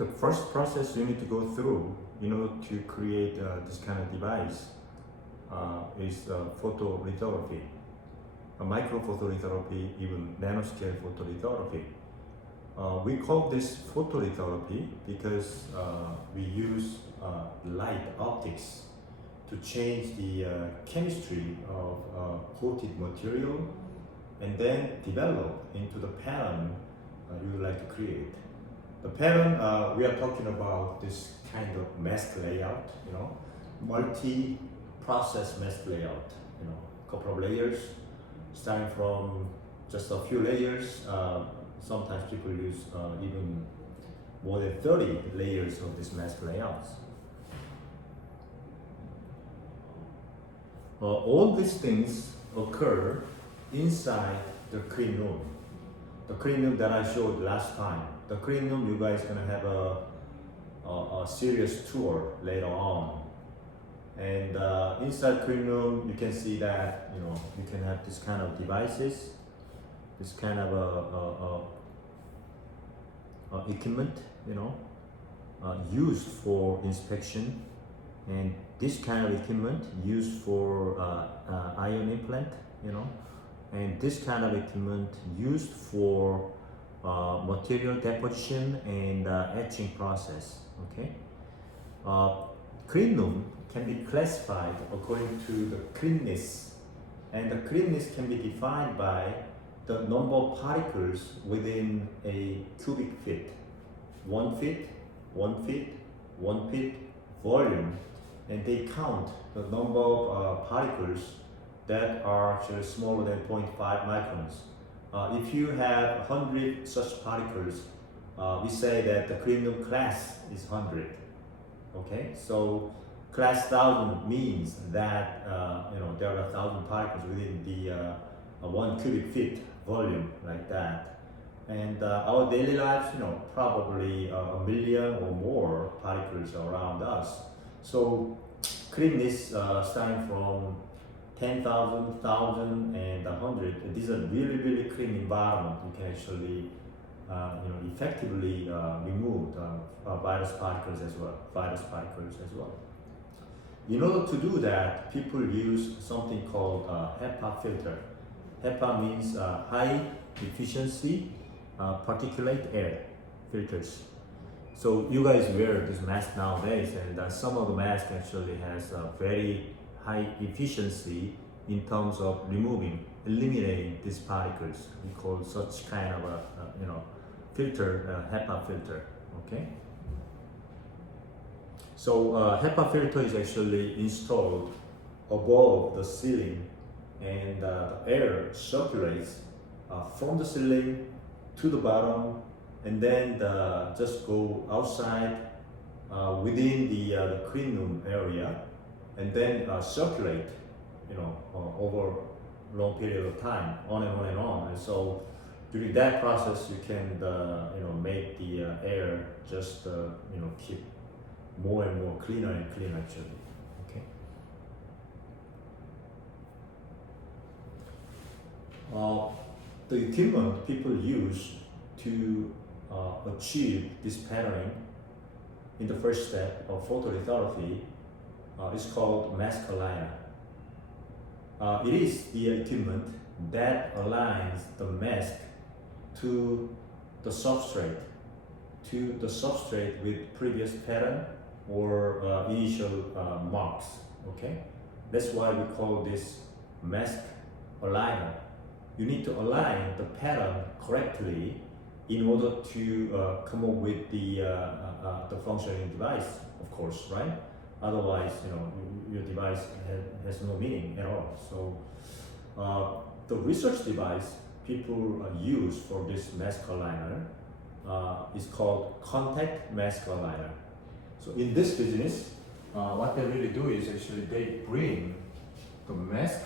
The first process you need to go through in order to create this kind of device is photolithography, a microphotolithography, even nanoscale photolithography. We call this photolithography because we use light optics to change the chemistry of coated material and then develop into the pattern you would like to create. The pattern we are talking about this kind of mask layout, multi-process mask layout, a couple of layers, starting from just a few layers. Sometimes people use even more than 30 layers of these mask layouts. All these things occur inside the clean room. The clean room that I showed last time. The clean room, you guys gonna have a serious tour later on. And inside clean room, you can see that you can have this kind of devices, this kind of equipment, used for inspection, and this kind of equipment used for ion implant, and this kind of equipment used for material deposition and etching process. Okay, clean room can be classified according to the cleanness, and the cleanness can be defined by the number of particles within a cubic feet. 1 feet, 1 feet, 1 feet volume, and they count the number of particles that are actually smaller than 0.5 microns. If you have 100 such particles, we say that the clean room class is 100. Okay, so class 1000 means that there are 1000 particles within the 1 cubic feet volume, like that. And our daily lives, probably a million or more particles around us. So cleanness starting from 10,000, 1,000, and 100. These are really, really clean environment. You can actually, effectively remove virus particles as well. In order to do that, people use something called HEPA filter. HEPA means high efficiency particulate air filters. So you guys wear this mask nowadays, and some of the masks actually has a very high efficiency in terms of eliminating these particles. We call such kind of a filter, HEPA filter. Okay. So HEPA filter is actually installed above the ceiling, and air circulates from the ceiling to the bottom, and then just go outside within the clean room area, and then circulate, over a long period of time, on and on and on. And so during that process, you can, make the air just, keep more and more cleaner and cleaner actually. Okay. The equipment people use to achieve this patterning in the first step of photolithography is called mask aligner. It is the equipment that aligns the mask to the substrate with previous pattern or initial marks. Okay, that's why we call this mask aligner. You need to align the pattern correctly in order to come up with the functioning device, of course, right? Otherwise, your device has no meaning at all. So the research device people use for this mask aligner is called contact mask aligner. So in this business, what they really do is actually they bring the mask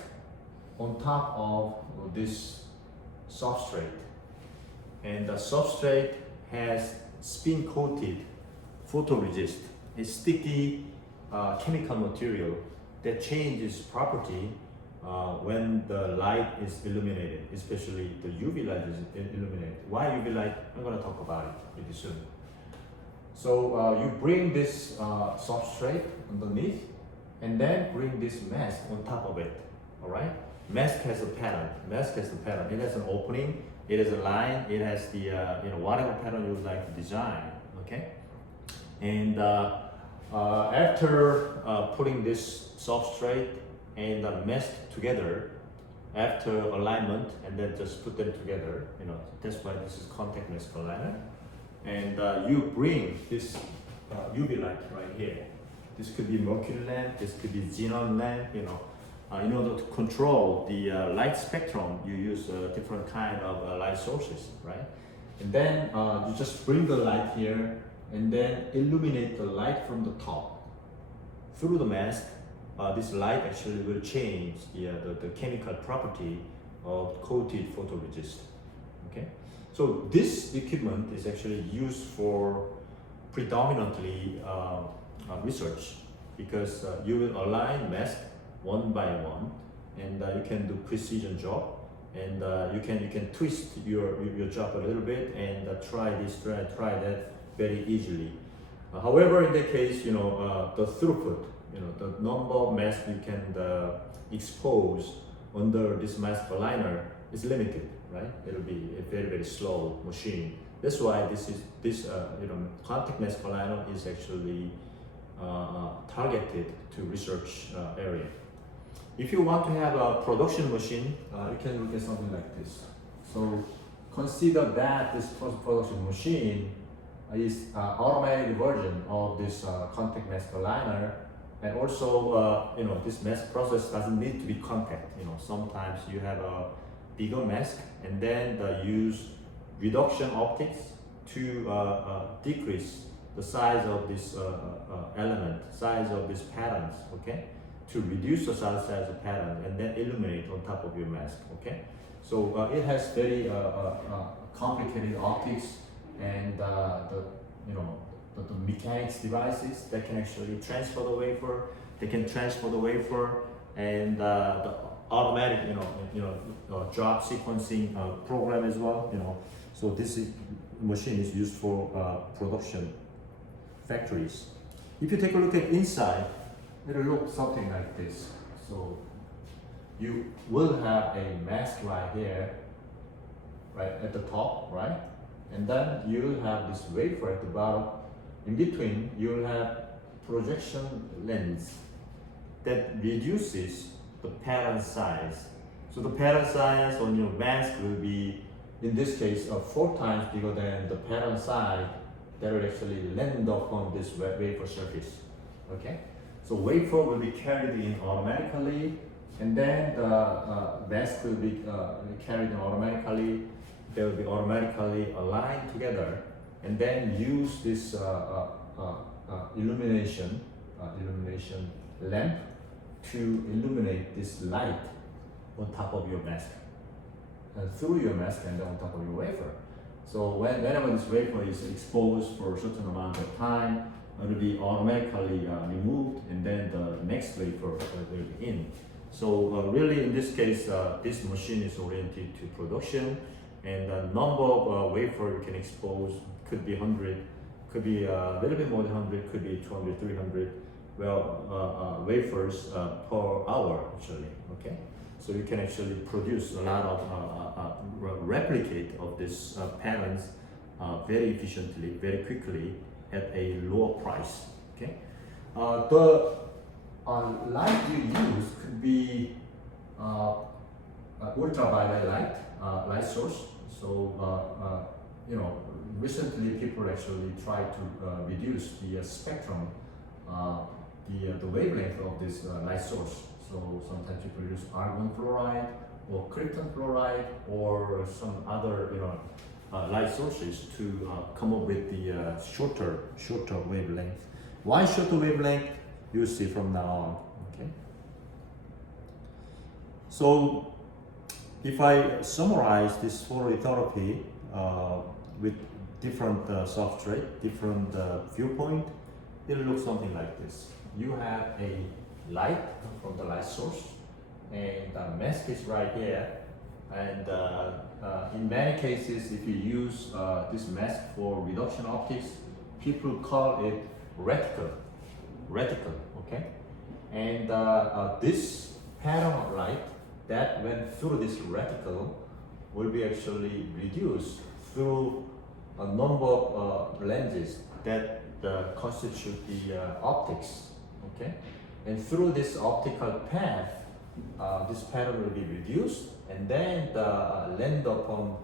on top of this substrate, and the substrate has spin coated photoresist, a sticky chemical material that changes property when the light is illuminated, especially the UV light is illuminated. Why UV light? I'm going to talk about it pretty soon. So you bring this substrate underneath, and then bring this mask on top of it. All right. Mask has a pattern. Mask has a pattern. It has an opening. It has a line. It has the whatever pattern you would like to design. Okay. And after putting this substrate and mask together, after alignment, and then just put them together. That's why this is contact mask aligner. And you bring this UV light right here. This could be mercury lamp. This could be xenon lamp. In order to control the light spectrum, you use different kind of light sources, right? And then you just bring the light here, and then illuminate the light from the top through the mask. This light actually will change the chemical property of coated photoresist. Okay, so this equipment is actually used for predominantly research, because you will align mask one by one, and you can do precision job, and you can twist your job a little bit and try this, try that very easily. However, in that case, the throughput, the number of masks you can expose under this mask aligner is limited, right? It'll be a very, very slow machine. That's why this contact mask aligner is actually targeted to research area. If you want to have a production machine, you can look at something like this. So consider that this production machine is automatic version of this contact mask aligner. And also, this mask process doesn't need to be contact. Sometimes you have a bigger mask, and then use reduction optics to decrease the size of this element, size of these patterns, okay? To reduce the size of pattern, and then illuminate on top of your mask, okay? So it has very complicated optics, and the mechanics devices that can actually transfer the wafer. They can transfer the wafer, and the automatic, job sequencing program as well. So this machine is used for production factories. If you take a look at inside, it'll look something like this. So you will have a mask right here, right at the top, right? And then you'll have this wafer at the bottom. In between, you'll have projection lens that reduces the pattern size. So the pattern size on your mask will be, in this case, 4 times bigger than the pattern size that will actually land upon this wafer surface. Okay? So wafer will be carried in automatically, and then the mask will be carried in automatically. They will be automatically aligned together, and then use this illumination lamp to illuminate this light on top of your mask, and through your mask, and then on top of your wafer. So whenever this wafer is exposed for a certain amount of time, it will be automatically removed, and then the next wafer will be in. So really, in this case, this machine is oriented to production, and the number of wafer you can expose could be 100, could be a little bit more than 100, could be 200, 300 wafers per hour actually. Okay, so you can actually produce a lot of replicate of these patterns very efficiently, very quickly, at a lower price. Okay, the light you use could be ultraviolet light source. So recently people actually try to reduce the spectrum, the wavelength of this light source. So sometimes you produce argon fluoride or krypton fluoride or some other light sources to come up with the shorter wavelength. Why shorter wavelength? You'll see from now on. Okay. So if I summarize this photolithography with different substrate, different viewpoint, it'll look something like this. You have a light from the light source, and the mask is right here. And in many cases, if you use this mask for reduction optics, people call it reticle, okay? And this pattern of light that went through this reticle will be actually reduced through a number of lenses that constitute the optics, okay? And through this optical path, this pattern will be reduced and then land upon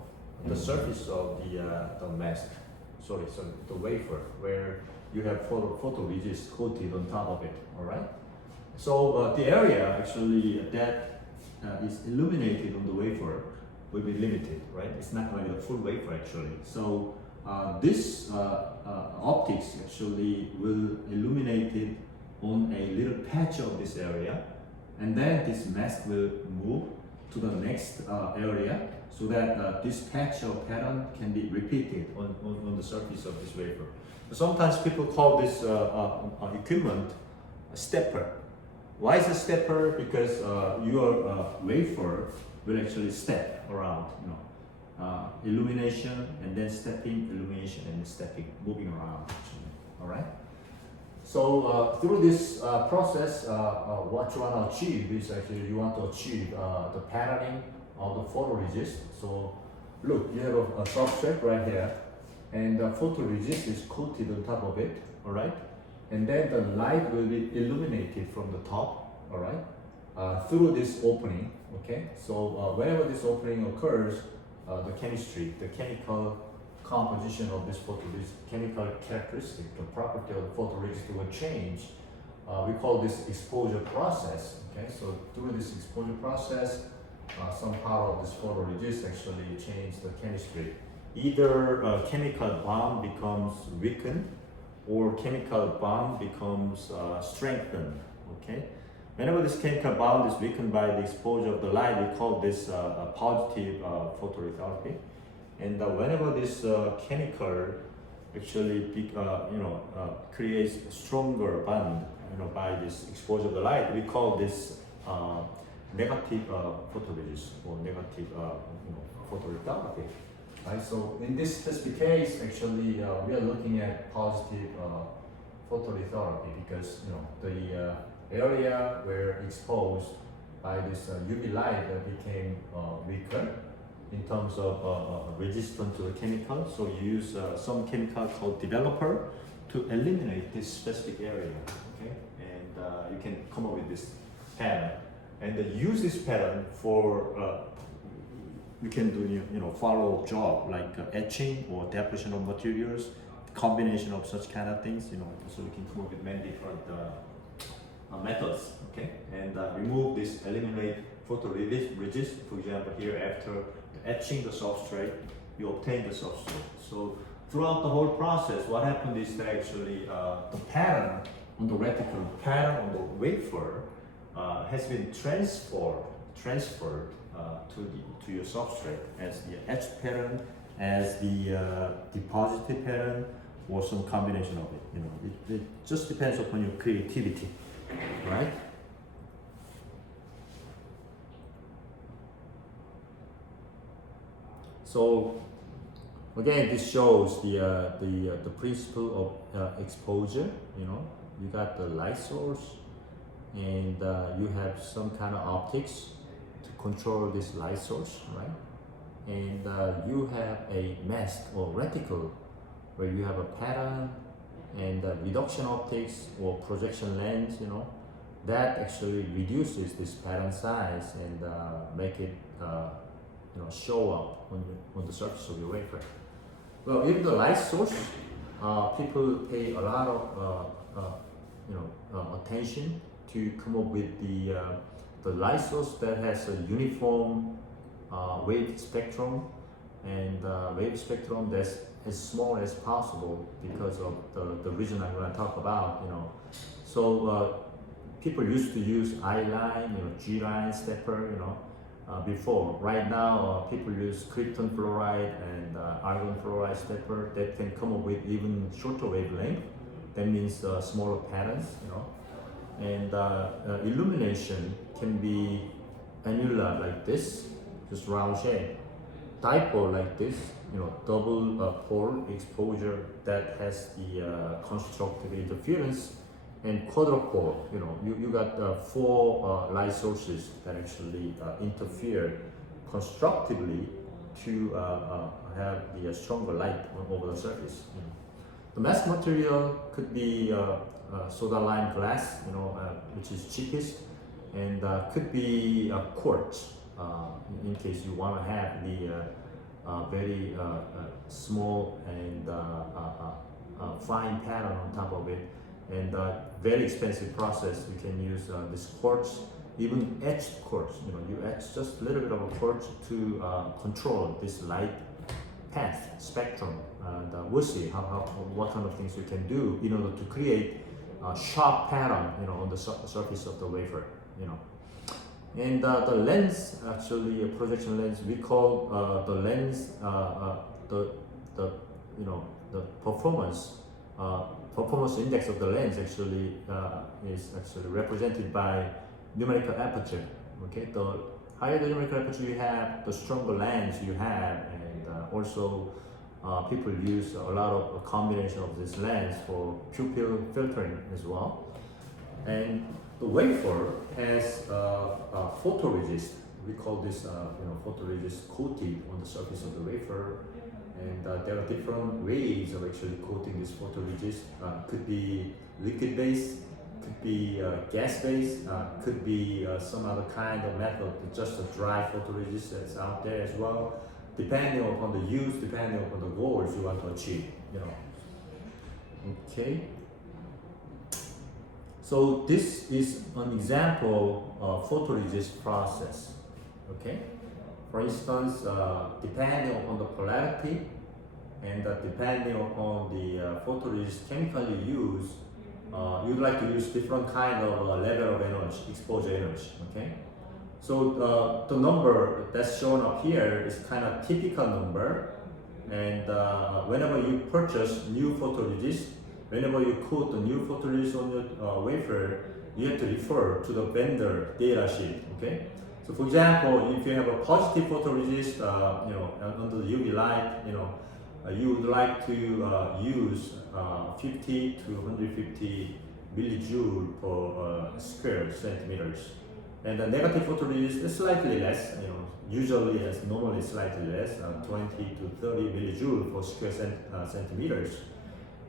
the surface of the mask, the wafer, where you have photoresist coated on top of it, all right? So the area actually that is illuminated on the wafer will be limited, right? It's not going to be a full wafer actually. So this optics actually will illuminate it on a little patch of this area, and then this mask will move to the next area so that this patch of pattern can be repeated on the surface of this wafer. Sometimes people call this equipment a stepper. Why is a stepper? Because your wafer will actually step around, illumination and then stepping, illumination and stepping, moving around actually, all right? So through this process, what you want to achieve is actually you want to achieve the patterning of the photoresist. So look, you have a substrate right here, and the photoresist is coated on top of it, all right? And then the light will be illuminated from the top, all right, through this opening, okay? So whenever this opening occurs, the chemistry, the chemical composition of this photoresist, chemical characteristic, the property of the photoresist will change. We call this exposure process, okay? So through this exposure process, some part of this photoresist actually change the chemistry. Either a chemical bond becomes weakened or chemical bond becomes strengthened, okay? Whenever this chemical bond is weakened by the exposure of the light, we call this a positive photolithography. And whenever this chemical actually creates a stronger bond, by this exposure of the light, we call this negative photoresist or negative photolithography. Right? So in this specific case, actually, we are looking at positive photolithography because the area where exposed by this UV light became weaker in terms of resistance to the chemical. So you use some chemical called developer to eliminate this specific area, okay? And you can come up with this pattern. And use this pattern for, you can do, follow job like etching or deposition of materials, combination of such kind of things, so we can come up with many different methods, okay? And remove this, eliminate photoresist. For example, here after etching the substrate, you obtain the substrate. So throughout the whole process, what happened is that actually the pattern on the reticle, pattern on the wafer has been transferred to your substrate as the etch pattern, as the deposited pattern, or some combination of it. It just depends upon your creativity, right? So again, this shows the principle of exposure. You got the light source, and you have some kind of optics to control this light source, right? And you have a mask or reticle where you have a pattern and reduction optics or projection lens, that actually reduces this pattern size and make it show up on the surface of your wafer. Well, if the light source, people pay a lot of attention to come up with the light source that has a uniform wave spectrum and wave spectrum that's as small as possible because of the reason I'm going to talk about. So people used to use I-line, G-line stepper, before. Right now, people use krypton fluoride and argon fluoride stepper that can come up with even shorter wavelength. That means smaller patterns, And illumination can be annular like this, just round shape. dipole like this, double pole exposure that has the constructive interference, and quadrupole, you got four light sources that actually interfere constructively to have the stronger light over the surface. The mask material could be soda lime glass, which is cheapest, and could be quartz in case you want to have the very small and fine pattern on top of it, and very expensive process. You can use this quartz, even etched quartz. You etch just a little bit of a quartz to control this light path spectrum, and we'll see what kind of things you can do in order to create a sharp pattern, on the surface of the wafer, And the lens, actually, a projection lens, we call the lens the performance index of the lens actually is actually represented by numerical aperture. Okay, the higher the numerical aperture you have, the stronger lens you have, and also people use a lot of a combination of this lens for pupil filtering as well. And the wafer has a photoresist. We call this photoresist coated on the surface of the wafer. And there are different ways of actually coating this photoresist. Could be liquid based, could be gas based, could be some other kind of method, just a dry photoresist that's out there as well, depending upon the use, depending upon the goals you want to achieve. Okay. So this is an example of photoresist process. Okay. For instance, depending upon the polarity and depending upon the photoresist chemical you use, you'd like to use different kind of level of energy, exposure energy. Okay. So the number that's shown up here is kind of typical number, and whenever you purchase new photoresist, whenever you coat the new photoresist on your wafer, you have to refer to the vendor data sheet. Okay. So for example, if you have a positive photoresist, under the UV light, you would like to use 50 to 150 millijoule per square centimeters. And the negative photoresist is slightly less, usually as normally slightly less, 20 to 30 millijoule per square centimeters.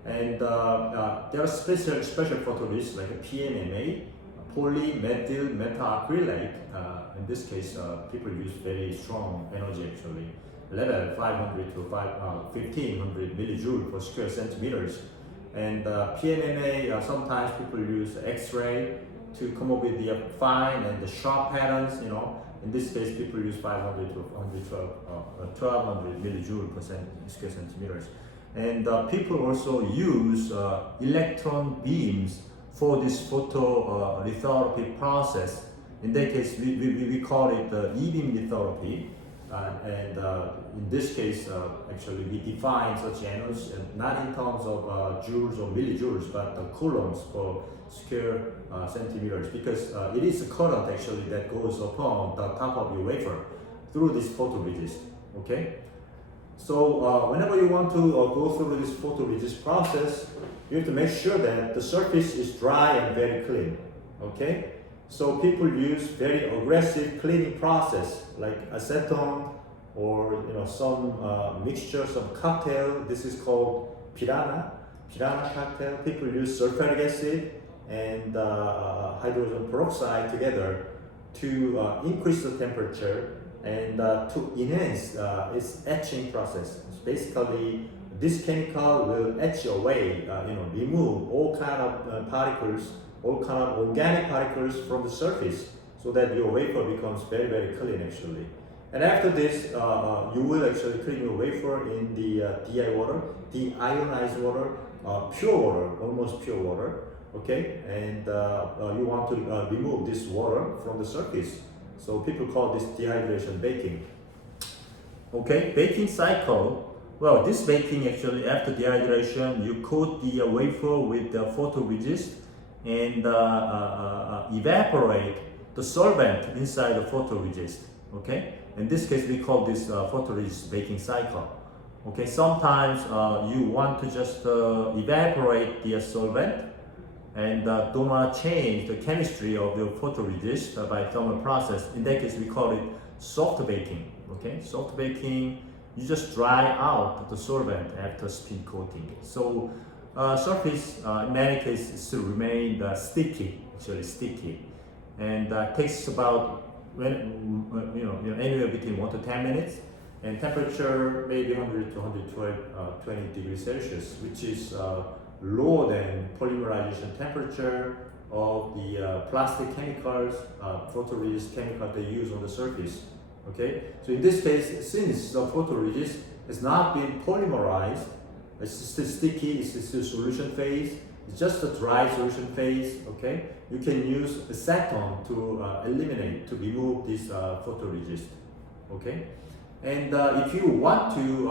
And there are special photoresists like a PMMA, polymethyl methacrylate. In this case, people use very strong energy actually, level 500 to 1500 millijoule per square centimeters. And PMMA, sometimes people use X-ray to come up with the fine and the sharp patterns. In this case, people use 500 to 1200 millijoule per square centimeters. And people also use electron beams for this photolithography process. In that case, we call it E-beam lithography. And in this case, actually, we define such anodes not in terms of joules or millijoules, but coulombs per square centimeters, because it is a current actually that goes upon the top of your wafer through this photoresist. Okay. So whenever you want to go through this photoresist process, you have to make sure that the surface is dry and very clean. Okay. So people use very aggressive cleaning process like acetone or some mixture, some cocktail. This is called piranha cocktail. People use sulfuric acid and hydrogen peroxide together to increase the temperature and to enhance its etching process. Basically, this chemical will etch away, remove all kind of particles, all kind of organic particles from the surface, so that your wafer becomes very, very clean actually. And after this, you will actually clean your wafer in the DI water, deionized water, pure water, almost pure water. Okay, and you want to remove this water from the surface. So people call this dehydration baking. Okay, baking cycle. Well, this baking actually, after dehydration, you coat the wafer with the photoresist and evaporate the solvent inside the photoresist. Okay, In this case, we call this photoresist baking cycle. Okay, sometimes you want to just evaporate the solvent and do not change the chemistry of the photoresist by thermal process. In that case, we call it soft baking. Okay, soft baking, you just dry out the solvent after spin coating. So surface in many cases still remain sticky, actually sticky, and takes about anywhere between 1 to 10 minutes, and temperature maybe 100 to 112 20 degrees Celsius, which is lower than polymerization temperature of the plastic chemicals, photoresist chemicals they use on the surface. Okay, so in this case, since the photoresist has not been polymerized, it's still sticky, it's still solution phase, it's just a dry solution phase. Okay, you can use acetone to eliminate, to remove this photoresist. Okay, and if you want to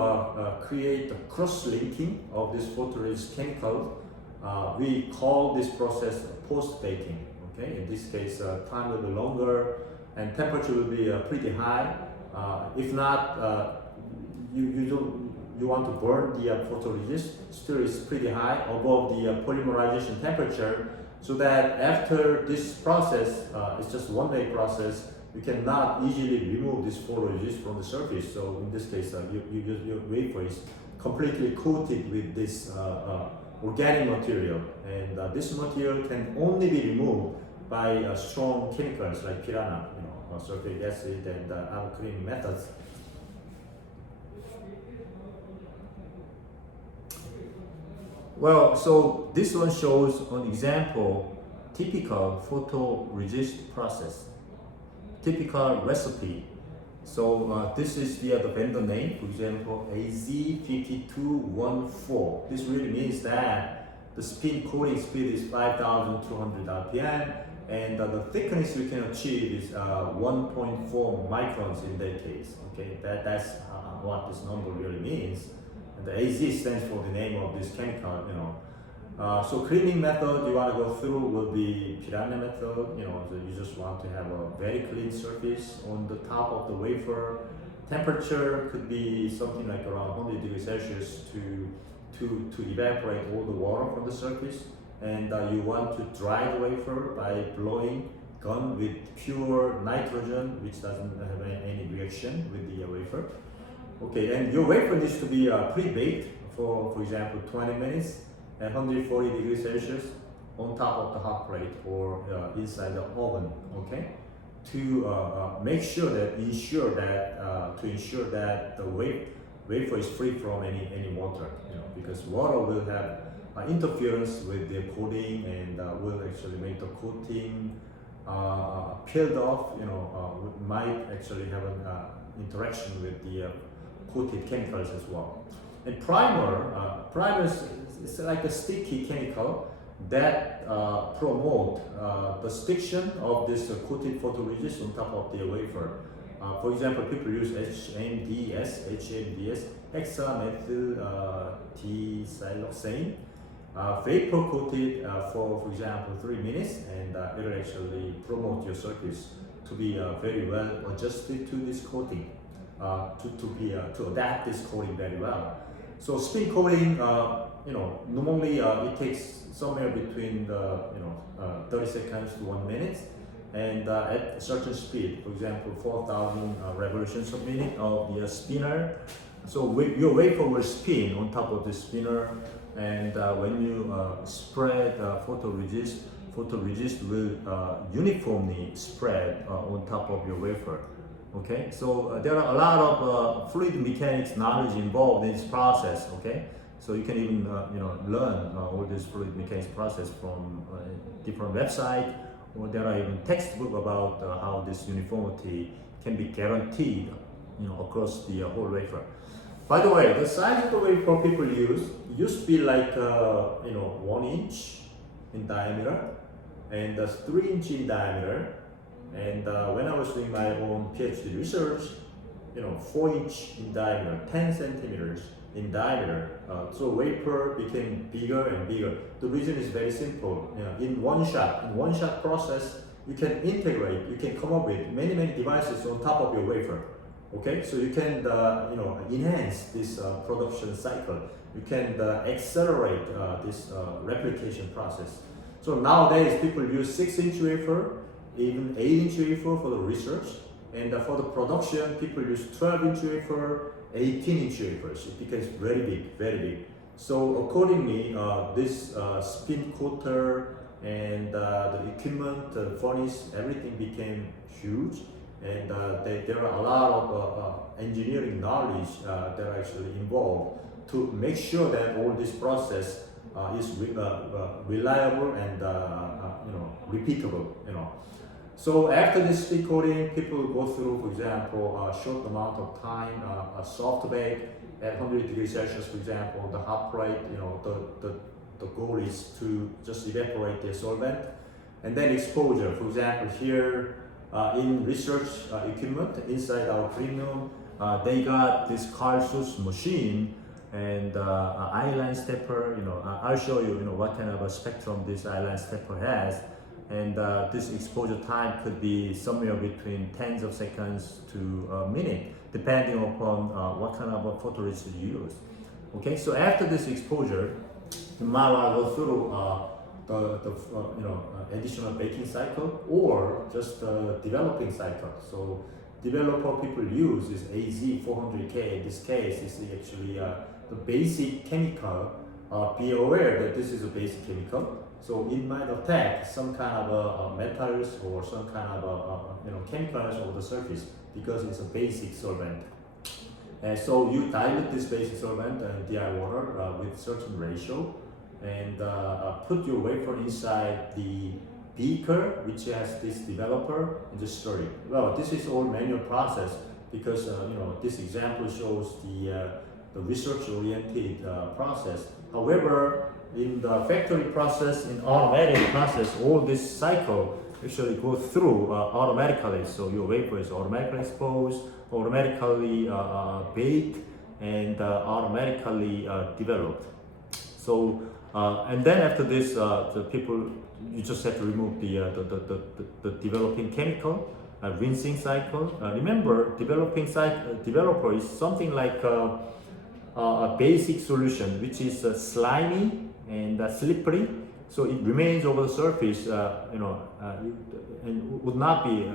create a cross-linking of this photoresist chemical, we call this process post-baking. Okay, in this case, time will be longer and temperature will be pretty high. If not, you want to burn the photoresist, still it's pretty high above the polymerization temperature, so that after this process, it's just one-way process, you cannot easily remove this photoresist from the surface. So in this case, your wafer is completely coated with this organic material, and this material can only be removed by strong chemicals like piranha, sulfuric acid, and other cleaning methods. Well, so this one shows an example, typical photoresist process, typical recipe. So this is the vendor name, for example, AZ5214. This really means that the spin coating speed is 5,200 RPM, and the thickness you can achieve is 1.4 microns in that case. Okay, that's what this number really means. And the AZ stands for the name of this chemical. So cleaning method you want to go through will be piranha method. So you just want to have a very clean surface on the top of the wafer. Temperature could be something like around 100 degrees Celsius to evaporate all the water from the surface. And you want to dry the wafer by blowing gun with pure nitrogen, which doesn't have any reaction with the wafer. Okay, and your wafer needs to be pre-baked for example, 20 minutes at 140 degrees Celsius on top of the hot plate or inside the oven. Okay, to ensure that the wafer is free from any water. Because water will have interference with the coating and will actually make the coating peeled off. Might actually have an interaction with the coated chemicals as well. And primer is like a sticky chemical that promote the stiction of this coated photoresist on top of the wafer. For example, people use HMDS, hexamethyl disiloxane, vapor coated for example 3 minutes, and it will actually promote your surface to be very well adjusted to this coating, to adapt this coating very well. So spin coating, normally it takes somewhere between 30 seconds to 1 minute, and at a certain speed, for example 4,000 revolutions a minute of the spinner. So your wafer will spin on top of the spinner, and when you spread photoresist will uniformly spread on top of your wafer. Okay, so there are a lot of fluid mechanics knowledge involved in this process. Okay, so you can even learn all this fluid mechanics process from different websites, or there are even textbooks about how this uniformity can be guaranteed across the whole wafer. By the way, the size of the wafer people used to be like 1 inch in diameter and 3 inch in diameter. And when I was doing my own PhD research, 4 inch in diameter, 10 centimeters in diameter. So wafer became bigger and bigger. The reason is very simple. In one shot process, you can integrate, you can come up with many devices on top of your wafer. Okay, so you can enhance this production cycle. You can accelerate this replication process. So nowadays people use 6-inch wafer, even 8-inch wafer for the research, and for the production people use 12-inch wafer, 18-inch wafers. It becomes very big, very big. So accordingly, this spin coater and the equipment, the furnace, everything became huge, and there are a lot of engineering knowledge that are actually involved to make sure that all this process is reliable and repeatable. So after this spin coating, people go through, for example, a short amount of time, a soft bake at 100 degrees Celsius, for example, the hot plate. The goal is to just evaporate the solvent, and then exposure. For example, here in research equipment inside our clean room, they got this Carl's machine and eye-line stepper. I'll show you, what kind of a spectrum this eye-line stepper has, and this exposure time could be somewhere between tens of seconds to a minute, depending upon what kind of a photoresist you use. Okay, so after this exposure, you might want to go through the additional baking cycle or just the developing cycle. So developer people use is AZ400K. In this case, is actually the basic chemical. Be aware that this is a basic chemical, so it might attack some kind of metals or some kind of chemicals over the surface because it's a basic solvent. And so you dilute this basic solvent and DI water with certain ratio, and put your wafer inside the beaker which has this developer and just stir it. Well, this is all manual process because this example shows the research-oriented process. However, in the factory process, in automatic process, all this cycle actually goes through automatically. So your wafer is automatically exposed, automatically baked, and automatically developed. So and then after this, you just have to remove the developing chemical, rinsing cycle. Remember, developer is something like a basic solution which is slimy and slippery, so it remains over the surface, and would not be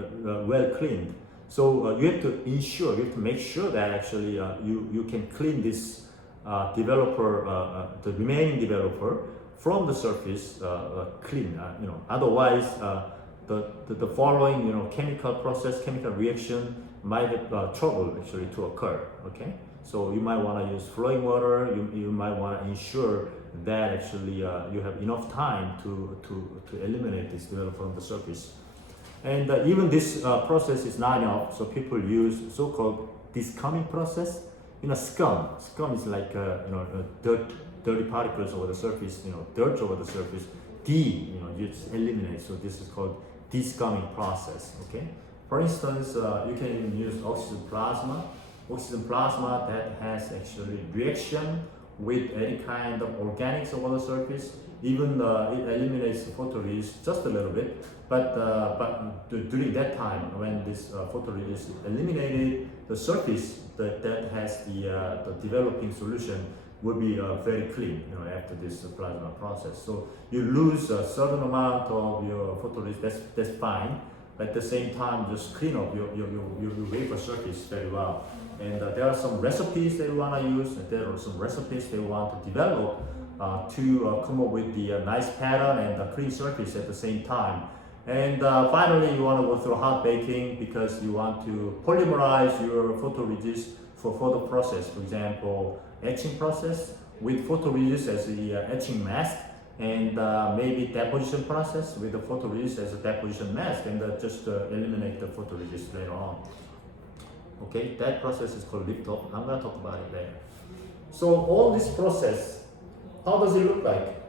well cleaned. So you have to make sure that actually you can clean this developer, the remaining developer from the surface clean. Otherwise the following chemical process, chemical reaction might have trouble actually to occur. Okay, so you might want to use flowing water. You might want to ensure that actually you have enough time to eliminate this developer from the surface. And even this process is not enough, so people use so-called discoming process. Scum is like dirty particles over the surface, dirt over the surface. You just eliminate. So this is called descumming process. Okay. For instance, you can even use oxygen plasma. Oxygen plasma that has actually reaction with any kind of organics over the surface. Even it eliminates the photoresist just a little bit. But during that time, when this photoresist is eliminated, the surface that has the developing solution will be very clean, after this plasma process. So you lose a certain amount of your photoresist. That's fine. But at the same time, just clean up your wafer surface very well. And there are some recipes that you want to use. And there are some recipes that you want to develop to come up with the nice pattern and the clean surface at the same time. And finally, you want to go through hot baking because you want to polymerize your photoresist for further process. For example, etching process with photoresist as the etching mask, and maybe deposition process with the photoresist as a deposition mask, and just eliminate the photoresist later on. Okay, that process is called lift off. I'm going to talk about it later. So all this process, how does it look like?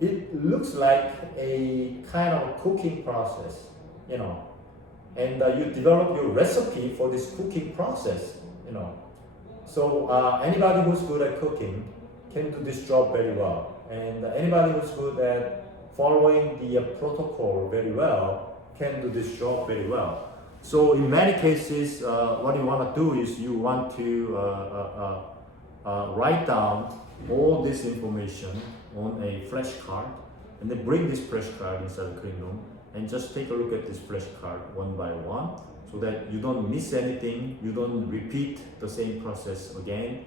It looks like a kind of cooking process, and you develop your recipe for this cooking process, So anybody who's good at cooking can do this job very well, and anybody who's good at following the protocol very well can do this job very well. So in many cases, what you want to do is you want to write down all this information on a flashcard, and then bring this flashcard inside the clean room and just take a look at this flashcard one by one, so that you don't miss anything, you don't repeat the same process again,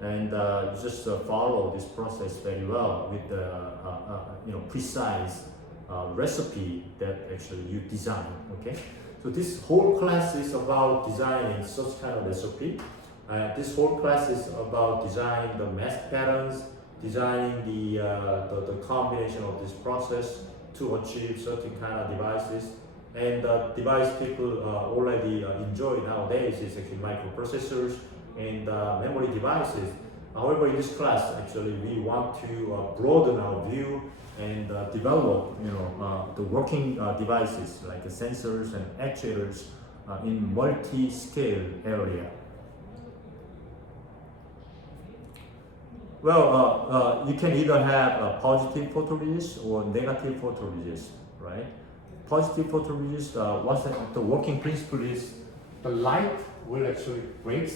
and you just follow this process very well with the precise recipe that actually you design. Okay, so this whole class is about designing such kind of recipe. This whole class is about designing the mask patterns, designing the combination of this process to achieve certain kind of devices. And the device people already enjoy nowadays is actually microprocessors and memory devices. However, in this class, actually, we want to broaden our view and develop, the working devices like the sensors and actuators in multi-scale area. Well, you can either have a positive photoresist or negative photoresist, right? Positive photoresist, the working principle is the light will actually break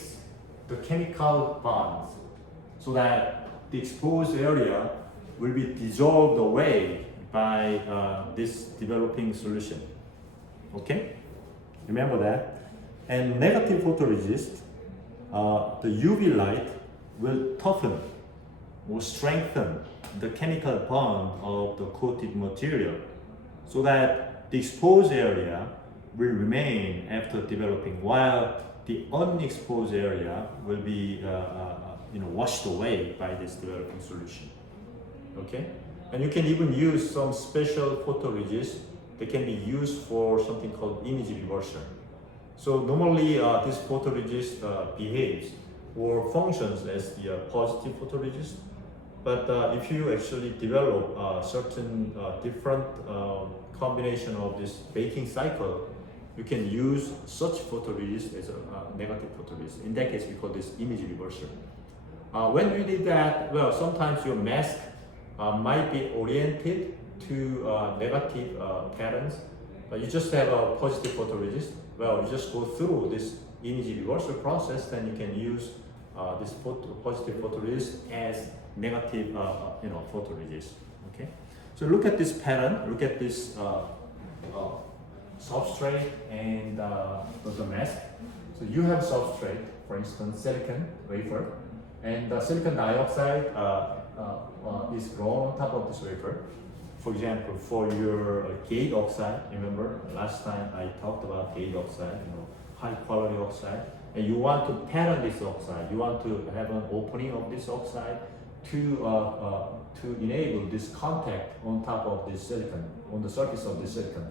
the chemical bonds, so that the exposed area will be dissolved away by this developing solution. Okay? Remember that. And negative photoresist, the UV light will toughen or strengthen the chemical bond of the coated material, so that the exposed area will remain after developing, while the unexposed area will be washed away by this developing solution. Okay, and you can even use some special photoresist that can be used for something called image reversal. So normally this photoresist behaves or functions as the positive photoresist, but if you actually develop certain different combination of this baking cycle, you can use such photoresist as a negative photoresist. In that case, we call this image reversal. When we did that, well, sometimes your mask might be oriented to negative patterns, but you just have a positive photoresist. Well, you just go through this image reversal process, then you can use this positive photoresist as negative photoresist. Okay, so look at this pattern, look at this substrate and the mask. So you have substrate, for instance, silicon wafer, and silicon dioxide is grown on top of this wafer. For example, for your gate oxide, remember last time I talked about gate oxide, high quality oxide, and you want to pattern this oxide, you want to have an opening of this oxide to enable this contact on top of this silicon, on the surface of the silicon.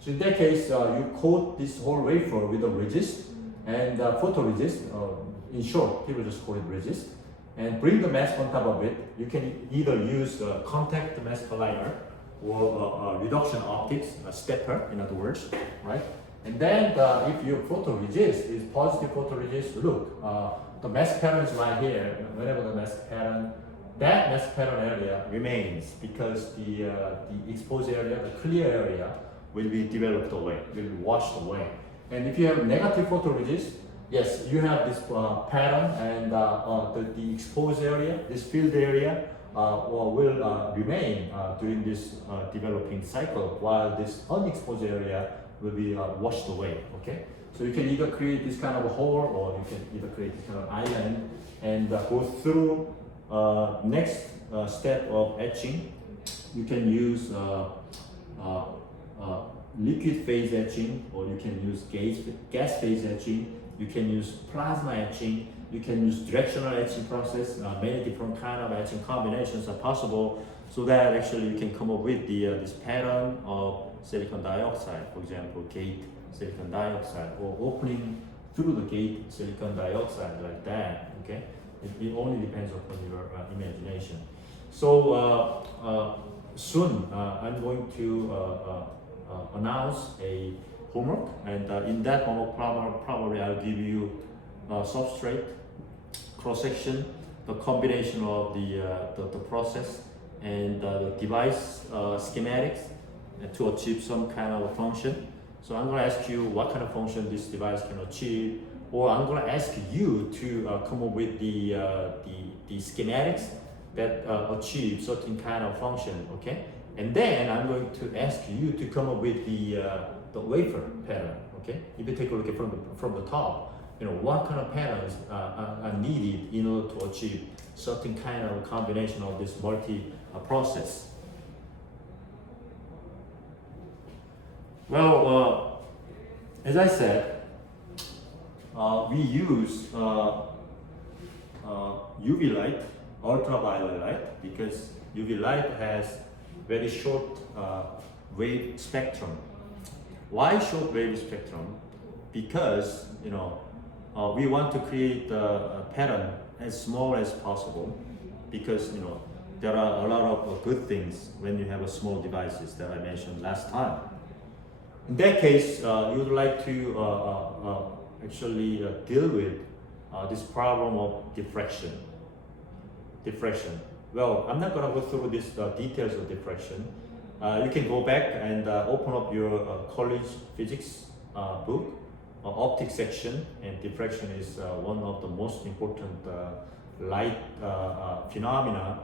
So in that case, you coat this whole wafer with a resist and photoresist. In short, people just call it resist, and bring the mask on top of it. You can either use contact mask collider or reduction optics, a stepper, in other words, right? And then if your photoresist is positive photoresist, look, the mask pattern is right here. Whenever the mask pattern, that mask pattern area remains, because the exposed area, the clear area, will be developed away, will be washed away. And if you have negative photoresist, yes, you have this pattern, and the exposed area, this field area, will remain during this developing cycle, while this unexposed area will be washed away. Okay, so you can either create this kind of a hole, or you can either create this kind of island and go through next step of etching. You can use liquid phase etching, or you can use gas phase etching. You can use plasma etching. You can use directional etching process. Many different kind of etching combinations are possible, so that actually you can come up with this pattern of silicon dioxide, for example, gate silicon dioxide, or opening through the gate silicon dioxide, like that. Okay, it only depends upon your imagination. So soon I'm going to announce a homework, and in that homework probably I'll give you substrate, cross section, the combination of the process, and the device schematics to achieve some kind of a function. So I'm going to ask you what kind of function this device can achieve, or I'm going to ask you to come up with the schematics that achieve certain kind of function, okay? And then I'm going to ask you to come up with the wafer pattern, okay? If you take a look at from the top, you know, what kind of patterns are needed in order to achieve certain kind of combination of this process. Well, as I said, we use UV light, ultraviolet light, because UV light has very short wave spectrum. Why short wave spectrum? Because, you know, we want to create a pattern as small as possible, because, you know, there are a lot of good things when you have a small devices that I mentioned last time. In that case, you would like to actually deal with this problem of diffraction. Well, I'm not going to go through these details of diffraction. You can go back and open up your college physics book, optics section, and diffraction is one of the most important light phenomena.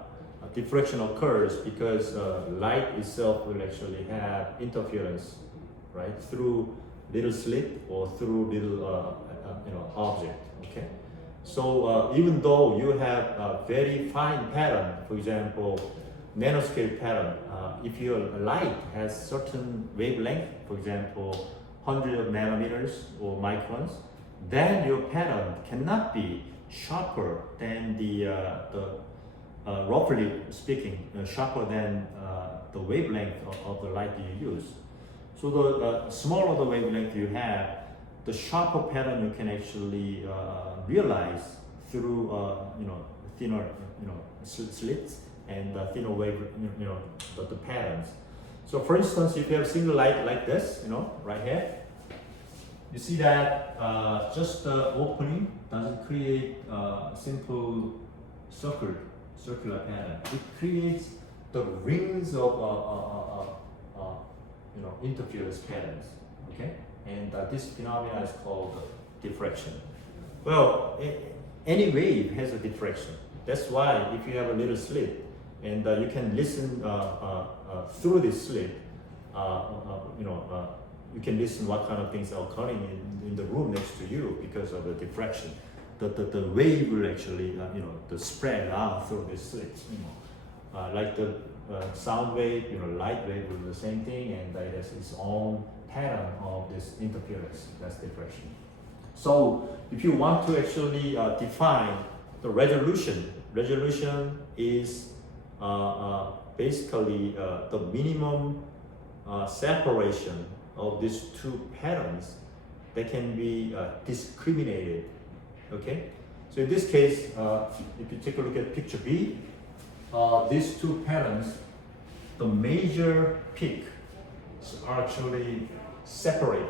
Diffraction occurs because light itself will actually have interference, right, through little slit or through little object. Okay, so even though you have a very fine pattern, for example, nanoscale pattern, if your light has certain wavelength, for example, hundreds of nanometers or microns, then your pattern cannot be sharper than the roughly speaking, sharper than the wavelength of the light you use. So the smaller the wavelength you have, the sharper pattern you can actually realize through thinner slits and thinner wave the patterns. So for instance, if you have a single light like this, right here, you see that just the opening doesn't create a simple circular pattern. It creates the rings of interference patterns, okay? And this phenomena is called diffraction. Well, any wave has a diffraction. That's why if you have a little slit and you can listen through this slit, you can listen what kind of things are occurring in the room next to you because of the diffraction. The wave will actually the spread out through this slit. Like the sound wave, light wave will do the same thing, and it has its own pattern of this interference. That's diffraction. So if you want to actually define the resolution is basically the minimum separation of these two patterns that can be discriminated. Okay, so in this case, if you take a look at picture B, these two patterns, the major peaks are actually separated.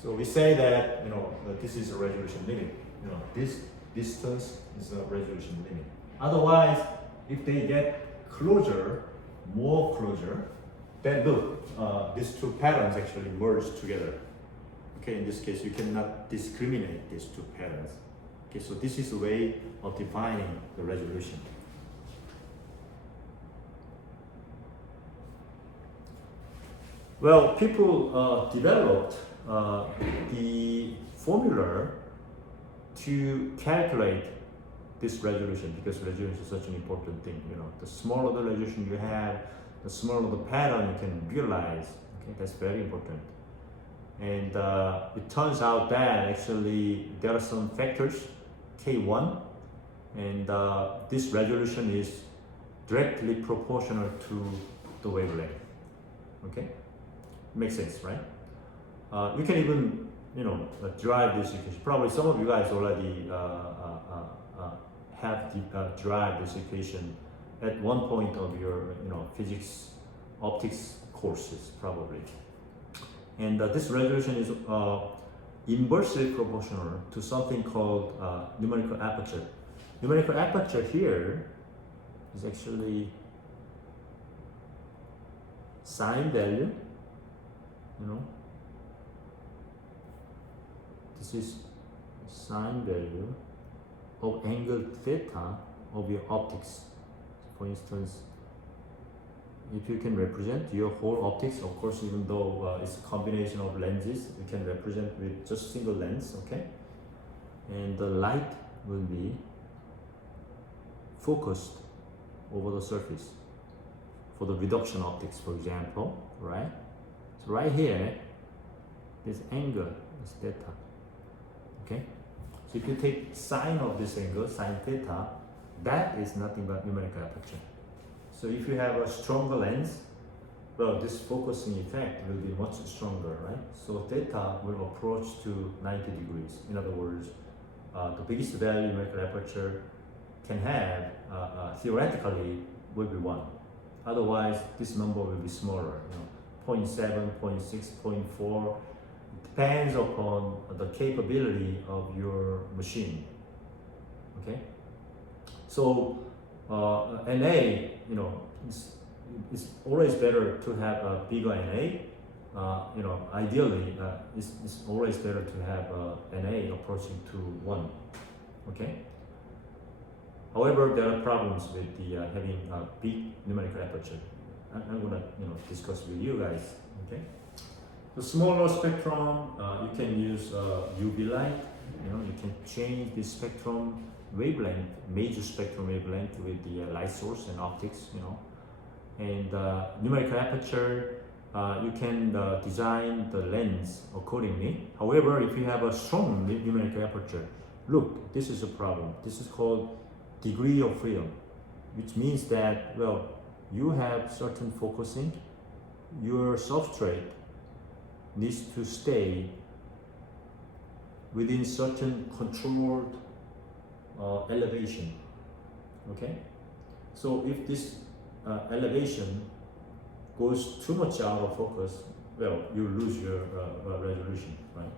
So we say that that this is a resolution limit. This distance is a resolution limit. Otherwise, if they get more closer, then look, these two patterns actually merge together. Okay, in this case, you cannot discriminate these two patterns. Okay, so this is a way of defining the resolution. Well, people developed the formula to calculate this resolution, because resolution is such an important thing. The smaller the resolution you have, the smaller the pattern you can realize. Okay, that's very important. And it turns out that actually there are some factors, K1, and this resolution is directly proportional to the wavelength. Okay, makes sense, right? You can even derive this equation. Probably some of you guys already have derived this equation at one point of your physics, optics courses, probably. And this resolution is inversely proportional to something called numerical aperture. Numerical aperture here is actually sine value, This is sine value of angle theta of your optics. For instance, if you can represent your whole optics, of course, even though it's a combination of lenses, you can represent with just single lens, okay? And the light will be focused over the surface for the reduction optics, for example, right? So right here, this angle is theta, okay? So if you take sine of this angle, sine theta, that is nothing but numerical aperture. So if you have a stronger lens, well, this focusing effect will be much stronger, right? So theta will approach to 90 degrees. In other words, the biggest value numerical aperture can have, theoretically, will be 1. Otherwise, this number will be smaller, 0.7, 0.6, 0.4. Depends upon the capability of your machine, okay? So NA, it's always better to have a bigger NA. Ideally, it's always better to have NA approaching to 1, okay? However, there are problems with the having a big numerical aperture. I'm gonna discuss with you guys, okay? The smaller spectrum, you can use UV light. You can change the spectrum wavelength, major spectrum wavelength with the light source and optics. And numerical aperture, you can design the lens accordingly. However, if you have a strong numerical aperture, look, this is a problem. This is called degree of freedom, which means that, well, you have certain focusing. Your substrate needs to stay within certain controlled elevation, okay? So if this elevation goes too much out of focus, well, you lose your resolution, right?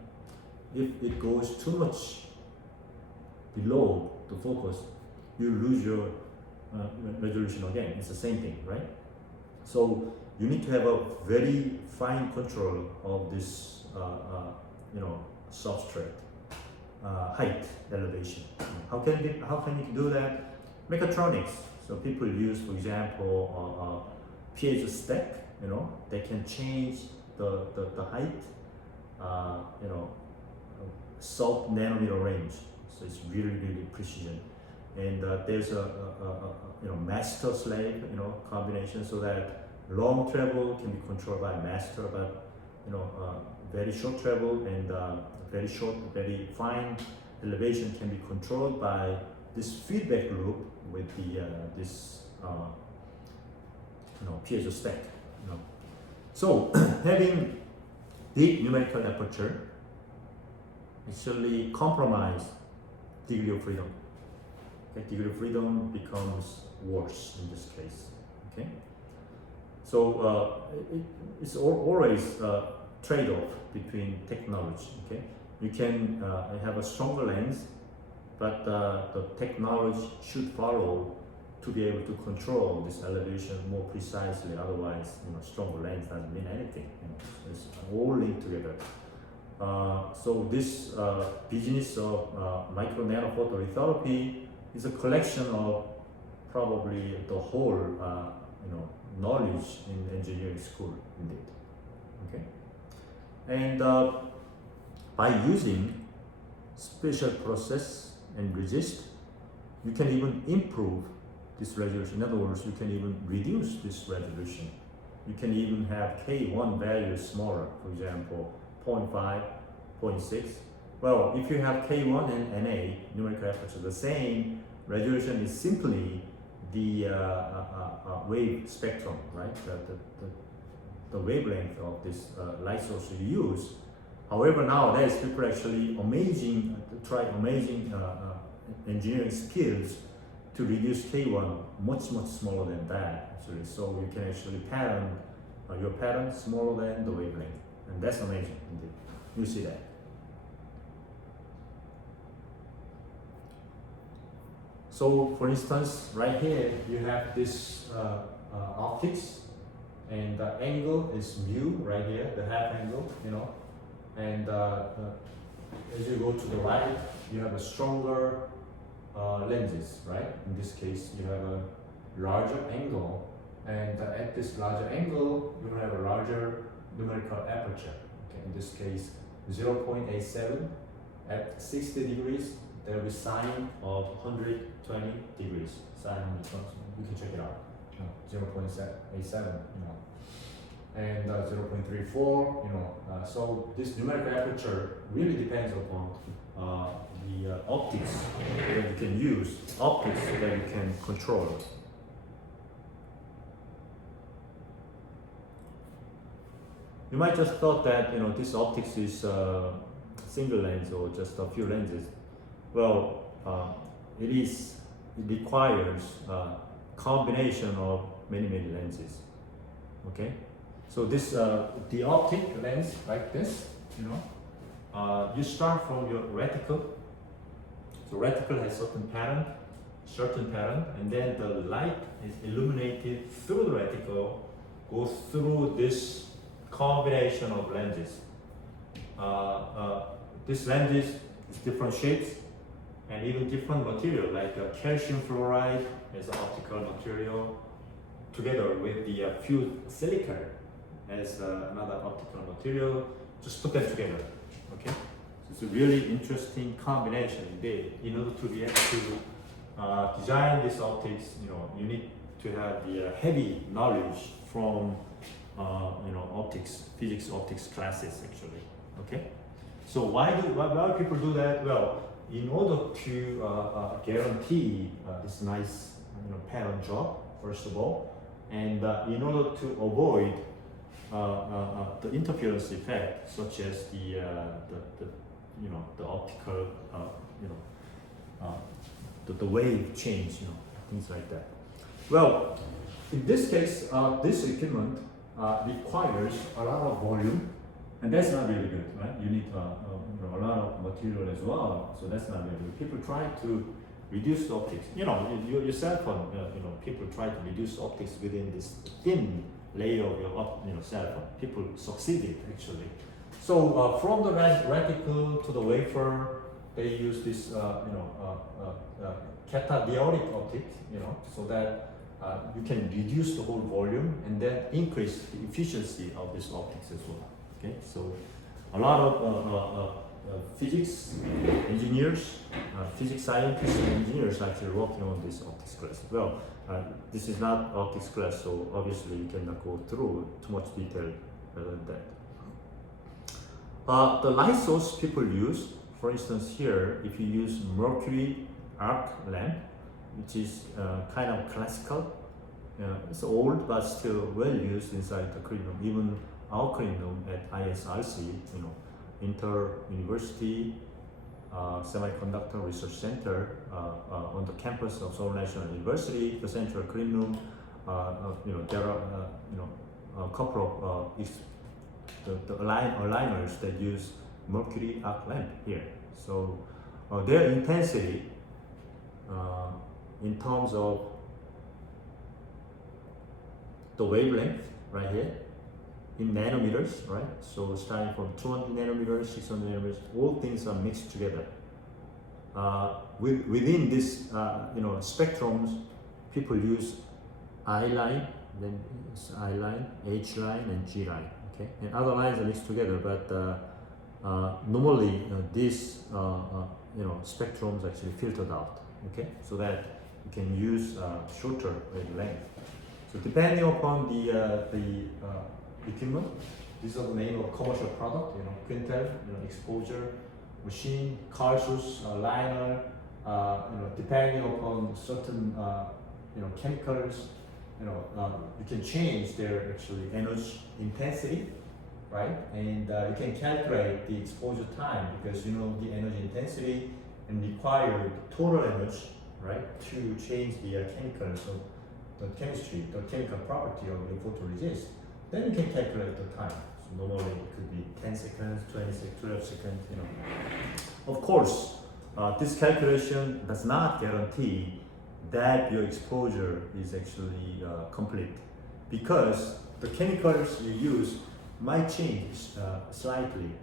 If it goes too much below the focus, you lose your resolution again. It's the same thing, right? So you need to have a very fine control of this, substrate height elevation. How can you do that? Mechatronics. So people use, for example, piezo stack. They can change the height, sub-nanometer range. So it's really precision. And there's a master slave combination, so that long travel can be controlled by master, but very short travel and very fine elevation can be controlled by this feedback loop with the this piezo stack. So having big numerical aperture actually compromise degree of freedom. Okay, degree of freedom becomes worse in this case. Okay, so it's always a trade-off between technology. Okay, you can have a stronger lens, but the technology should follow to be able to control this elevation more precisely. Otherwise, stronger lens doesn't mean anything. It's all linked together. So this business of micro nano photolithography is a collection of probably the whole knowledge in engineering school, indeed. Okay, and by using special process and resist, you can even improve this resolution. In other words, you can even reduce this resolution. You can even have K1 values smaller, for example, 0.5, 0.6. Well, if you have K1 and NA, numerical aperture, the same resolution is simply the wave spectrum, right? The wavelength of this light source you use. However, nowadays people actually try amazing engineering skills to reduce K1 much smaller than that, actually. So you can actually pattern your pattern smaller than the wavelength, and that's amazing indeed. You see that. So for instance, right here you have this optics, and the angle is mu right here, the half angle, and as you go to the right, you have a stronger lenses, right? In this case, you have a larger angle, and at this larger angle, you have a larger numerical aperture. Okay, in this case, 0.87 at 60 degrees, there will be sine of 120 degrees. Sine 120, you can check it out. 0.87, and 0.34, so this numerical aperture really depends upon the optics that you can use, optics that you can control. You might just thought that this optics is single lens or just a few lenses. Well, it requires a combination of many lenses. Okay, so this the optic lens like this, you start from your reticle. So reticle has certain pattern, and then the light is illuminated through the reticle, goes through this combination of lenses. This lenses is different shapes and even different material, like calcium fluoride as an optical material, together with the fused silicon as another optical material. Just put them together. Okay, so it's a really interesting combination. In order to be able to design this optics, you need to have the heavy knowledge from optics, physics, optics classes actually. Okay, so why people do that? Well, in order to guarantee this nice pattern job, first of all, and in order to avoid the interference effect, such as the optical the wave change, things like that. Well, in this case, this equipment requires a lot of volume, and that's not really good, right? You need a lot of material as well, so that's not really good. People try to reduce the optics. Your cell phone, people try to reduce optics within this thin layer of your cell phone. People succeeded actually. So from the reticle to the wafer, they use this catadiodic optics, so that you can reduce the whole volume and then increase the efficiency of this optics as well. Okay, so a lot of physics engineers, physics scientists and engineers are actually working on this optics class. Well, this is not optics class, so obviously you cannot go through too much detail than that. The light source people use, for instance here, if you use mercury arc lamp, which is kind of classical, it's old but still well used inside the clean room. Even our clean room at ISRC, Inter-University Semiconductor Research Center on the campus of Seoul National University, the central clean room. There are a couple of the aligners that use mercury arc lamp here. So their intensity in terms of the wavelength right here in nanometers, right? So starting from 200 nanometers, 600 nanometers, all things are mixed together. Within this, spectrums, people use I line, then it's I line, H line, and G line. Okay, and other lines are mixed together, but normally these spectrums actually filtered out. Okay, so that you can use shorter wavelength. So depending upon the equipment, these are the name of commercial product. Quintel, exposure, machine, Carsus, liner. Depending upon certain chemicals, you can change their actually energy intensity, right? And you can calculate the exposure time because the energy intensity and required total energy, right, to change the chemicals, so the chemistry, the chemical property of the photoresist. Then you can calculate the time. So normally it could be 10 seconds, 20 seconds, 12 seconds. Of course, this calculation does not guarantee that your exposure is actually complete, because the chemicals you use might change slightly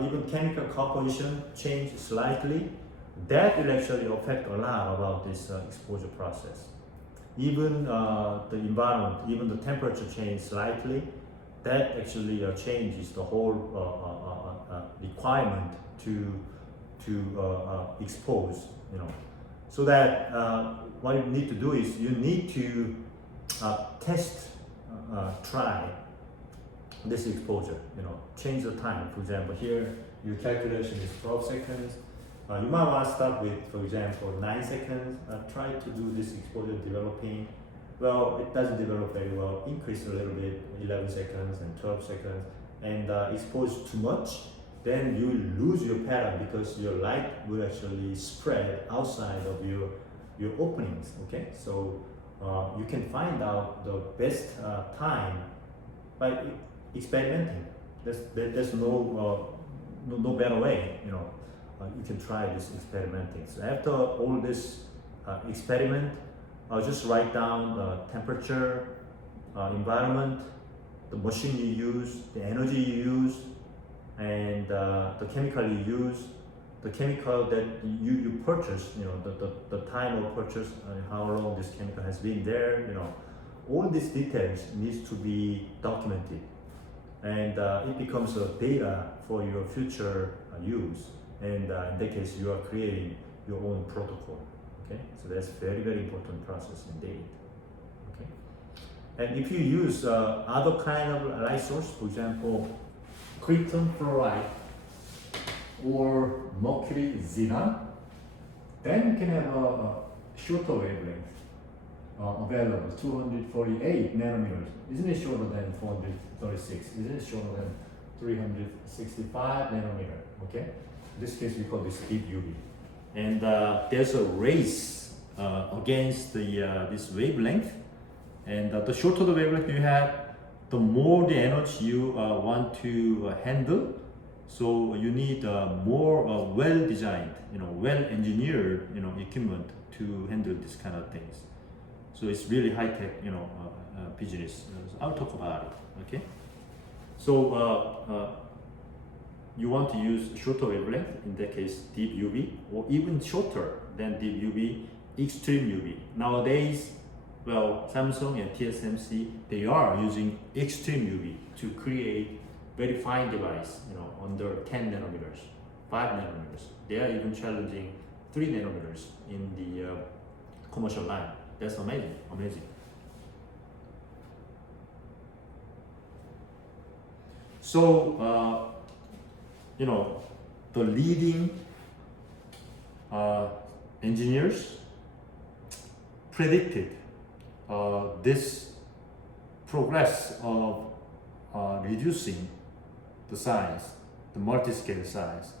even chemical composition change slightly, that will actually affect a lot about this exposure process. Even the environment, even the temperature change slightly, that actually changes the whole requirement to expose, you know. So that what you need to do is you need to test, try this exposure, you know, change the time. For example, here your calculation is 12 seconds. You might want to start with, for example, 9 seconds. Try to do this exposure developing. Well, it doesn't develop very well. Increase a little bit, 11 seconds and 12 seconds, and expose too much, then you lose your pattern because your light will actually spread outside of your openings. Okay, so you can find out the best time by experimenting. There's no better way, you know. You can try this experimenting. So after all this experiment, just write down the temperature, environment, the machine you use, the energy you use, and the chemical you use, the chemical that you purchase, you know, the time of purchase, how long this chemical has been there, you know. All these details needs to be documented, and it becomes a data for your future use. And in that case, you are creating your own protocol. Okay, so that's very, very important process indeed. Okay, and if you use other kind of light source, for example, krypton fluoride or mercury xenon, then you can have a shorter wavelength available, 248 nanometers. Isn't it shorter than 436? Isn't it shorter than 365 nanometer? Okay, in this case we call this deep UV. And there's a race against this wavelength, and the shorter the wavelength you have, the more the energy you want to handle. So you need more well-designed, you know, well-engineered, you know, equipment to handle this kind of things. So it's really high-tech, you know, business. I'll talk about it. Okay. So you want to use shorter wavelength, in that case deep UV, or even shorter than deep UV, extreme UV. Nowadays, well, Samsung and TSMC, they are using extreme UV to create very fine device, you know, under 10 nanometers, 5 nanometers. They are even challenging 3 nanometers in the commercial line. That's amazing, amazing. So, you know, the leading engineers predicted this progress of reducing the size, the multi-scale size.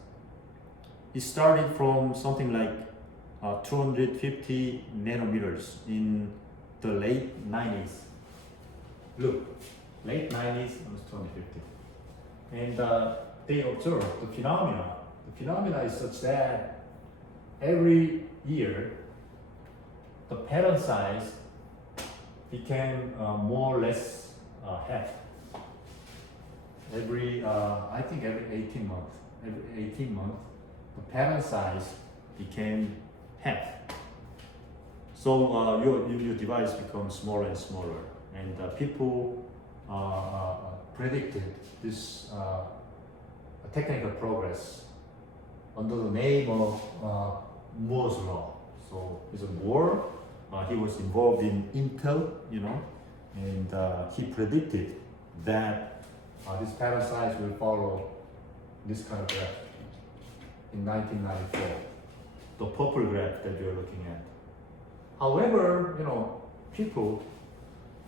It started from something like 250 nanometers in the late 90s. Look, late 90s, it was 250. And they observed the phenomena. The phenomena is such that every year the pattern size became more or less half. I think every 18 months. Every 18 months, the pattern size became half. So your device becomes smaller and smaller, and people predicted this technical progress under the name of Moore's law. So it's a Moore. He was involved in Intel, you know, and he predicted that this pattern size will follow this kind of graph in 1994. The purple graph that you're looking at. However, you know, people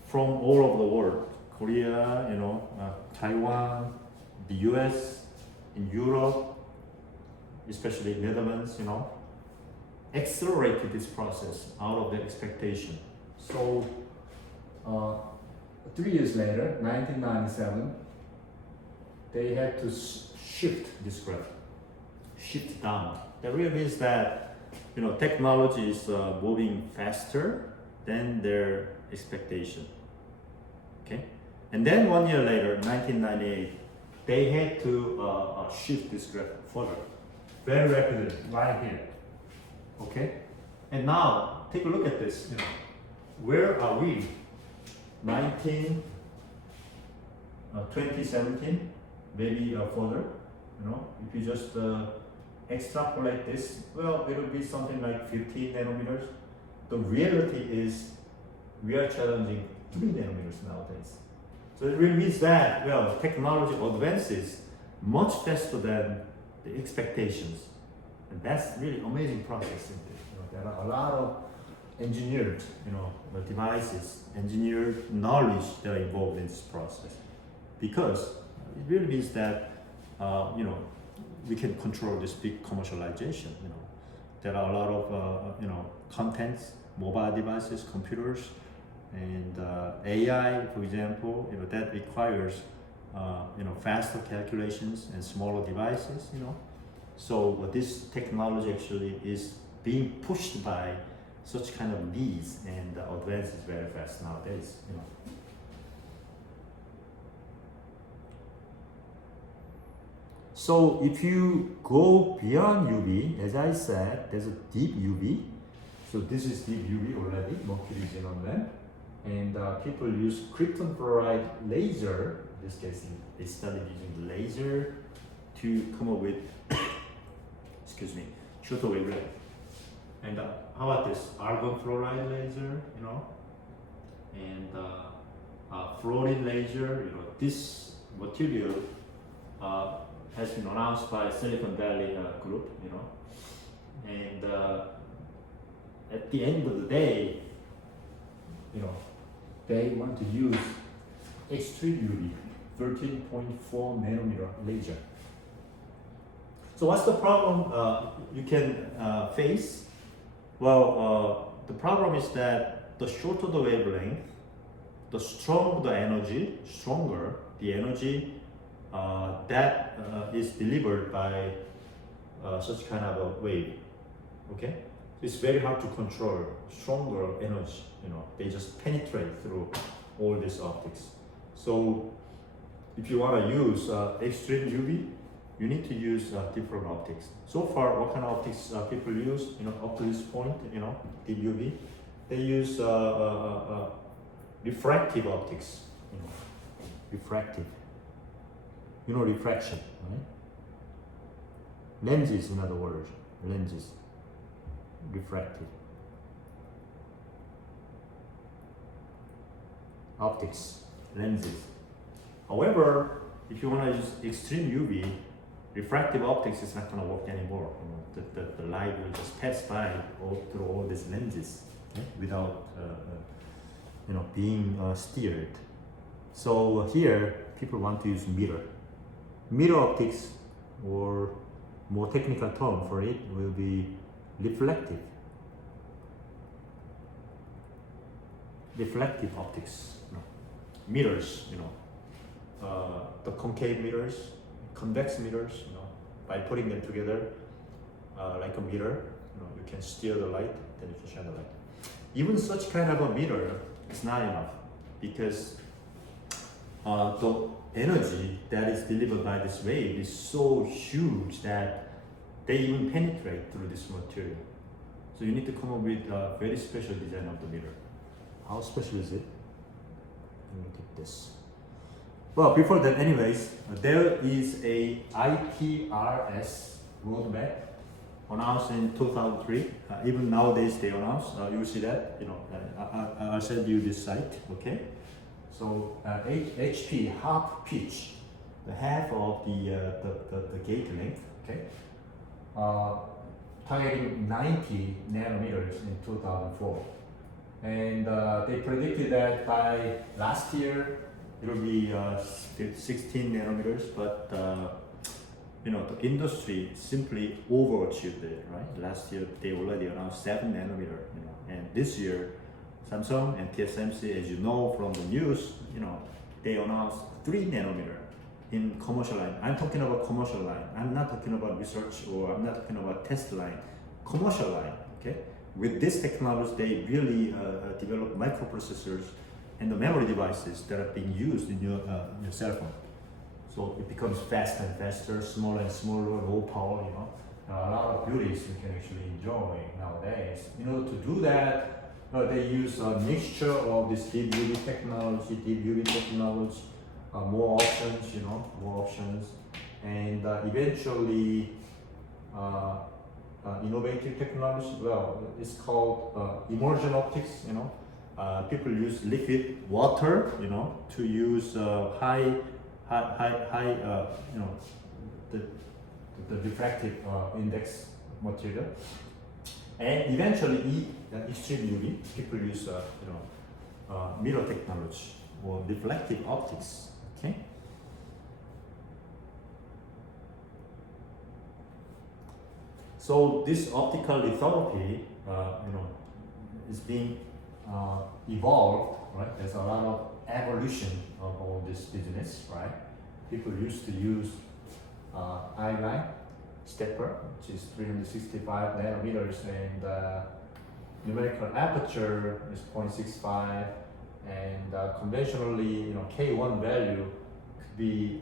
from all over the world, Korea, you know, Taiwan, the US, in Europe, especially Netherlands, you know, accelerated this process out of their expectation. So 3 years later, 1997, they had to shift this graph, shift down. That really means that, you know, technology is moving faster than their expectation. Okay, and then 1 year later, 1998, they had to shift this graph further, very rapidly, right here. Okay, and now take a look at this. You know, where are we? 2017, maybe further. You know, if you just extrapolate this, well, it will be something like 15 nanometers. The reality is we are challenging 3 nanometers nowadays. So it really means that, well, technology advances much faster than the expectations. And that's really amazing process. You know, there are a lot of engineered, you know, devices, engineered knowledge that are involved in this process. Because it really means that, you know, we can control this big commercialization. You know, there are a lot of, you know, contents, mobile devices, computers, and AI, for example, you know, that requires, you know, faster calculations and smaller devices, you know. So this technology actually is being pushed by such kind of needs and advances very fast nowadays, you know. So if you go beyond UV, as I said, there's a deep UV. So this is deep UV already, mercury xenon lamp. And people use krypton fluoride laser. In this case, they started using the laser to come up with, excuse me, shorter wavelength. And how about this argon fluoride laser, you know, and fluorine laser. You know, this material has been announced by Silicon Valley group, you know, and at the end of the day, you know, they want to use extreme UV, 13.4 nanometer laser. So what's the problem you can face? Well, the problem is that the shorter the wavelength, the stronger the energy, that is delivered by such kind of a wave. Okay, it's very hard to control stronger energy. You know, they just penetrate through all these optics. So if you want to use extreme UV, you need to use different optics. So far, what kind of optics people use? You know, up to this point, you know, deep UV, they use refractive optics. You know, refractive. You know, refraction, right? Lenses, in other words, lenses, refractive. Optics, lenses. However, if you want to use extreme UV, refractive optics is not going to work anymore. You know, the light will just pass by through all these lenses, okay, without you know, being steered. So here, people want to use mirror. Mirror optics, or more technical term for it, will be reflective. Reflective optics, you know, mirrors, you know, the concave mirrors, convex mirrors, you know, by putting them together like a mirror, you know, you can steer the light, then you can shine the light. Even such kind of a mirror is not enough, because the energy that is delivered by this wave is so huge that they even penetrate through this material. So you need to come up with a very special design of the mirror. How special is it? Let me take this. Well, before that, anyways, there is a ITRS roadmap announced in 2003. Even nowadays they announce. You see that? You know, I'll send you this site. Okay. So HP half pitch, the half of the gate length. Okay. Targeting 90 nanometers in 2004. And they predicted that by last year it will be 16 nanometers, but you know, the industry simply overachieved it, right? Last year they already announced 7 nanometer, you know, and this year Samsung and TSMC, as you know from the news, you know, they announced 3 nanometer in commercial line. I'm talking about commercial line. I'm not talking about research, or I'm not talking about test line. Commercial line, okay? With this technology, they really develop microprocessors and the memory devices that are being used in your cell phone. So it becomes faster and faster, smaller and smaller, low power, you know. A lot of beauties you can actually enjoy nowadays. In order to do that, they use a mixture of this deep UV technology, more options, you know, more options, and eventually innovative technology. Well, it's called immersion optics, you know. People use liquid water, you know, to use high, you know, the diffractive index material, and eventually extreme UV. People use you know, mirror technology or reflective optics. Okay. So this optical lithography, you know, is being evolved, right? There's a lot of evolution of all this business, right? People used to use I-line stepper, which is 365 nanometers, and numerical aperture is 0.65, and conventionally, you know, K1 value could be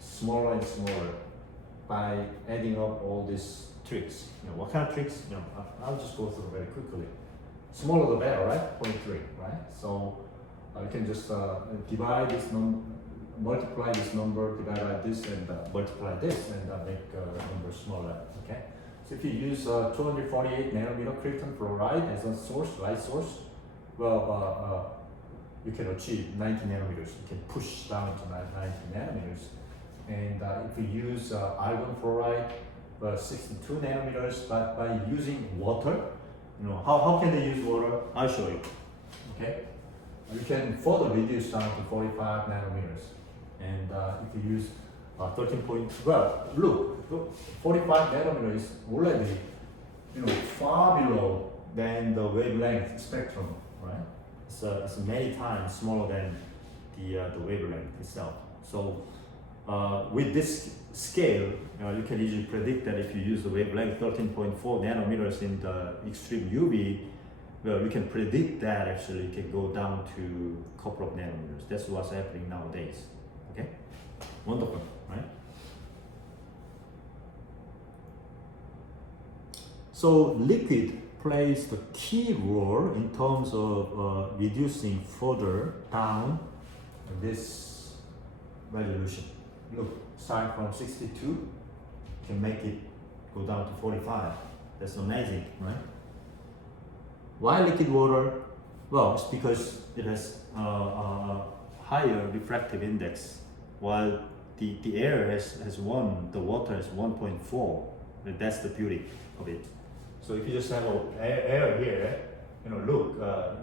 smaller and smaller by adding up all these tricks. You know, what kind of tricks? You know, I'll just go through very quickly. Smaller the better, right? 0.3, right? So you can just divide this number, multiply this number, divide by this, and multiply this, and make the number smaller. Okay. So if you use 248 nanometer krypton fluoride as a source, light source, well, you can achieve 90 nanometers. You can push down to 90 nanometers. And if you use argon fluoride, 62 nanometers, but by using water, you know, how can they use water? I'll show you. Okay. You can further reduce down to 45 nanometers. And if you use 13 point, well, look, 45 nanometers is already, you know, far below than the wavelength spectrum, right? It's many times smaller than the wavelength itself. So with this scale, you can easily predict that if you use the wavelength 13.4 nanometers in the extreme UV, well, you can predict that actually it can go down to a couple of nanometers. That's what's happening nowadays. Okay, wonderful, right? So liquid plays the key role in terms of reducing further down this resolution. Look, starting from 62, you can make it go down to 45. That's amazing, right? Why liquid water? Well, it's because it has a higher refractive index, while the air has 1, the water has 1.4. That's the beauty of it. So if you just have air here, you know, look,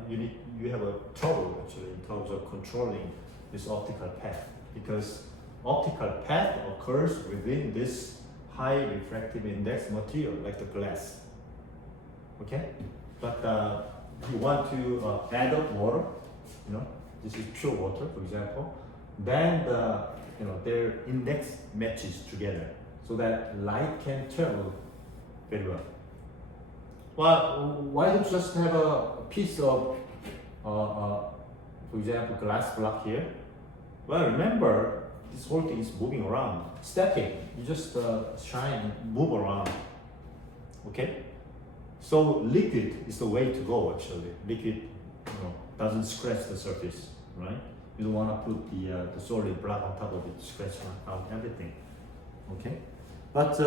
you have a trouble actually in terms of controlling this optical path, because optical path occurs within this high refractive index material like the glass. Okay, but you want to add up water, you know, this is pure water, for example, then their index matches together so that light can travel very well. Well, why don't you just have a piece of, for example, glass block here? Well, remember, this whole thing is moving around, static. You just shine and move around. Okay? So liquid is the way to go actually. Liquid, you know, doesn't scratch the surface, right? You don't want to put the solid block on top of it, scratch out everything. Okay? But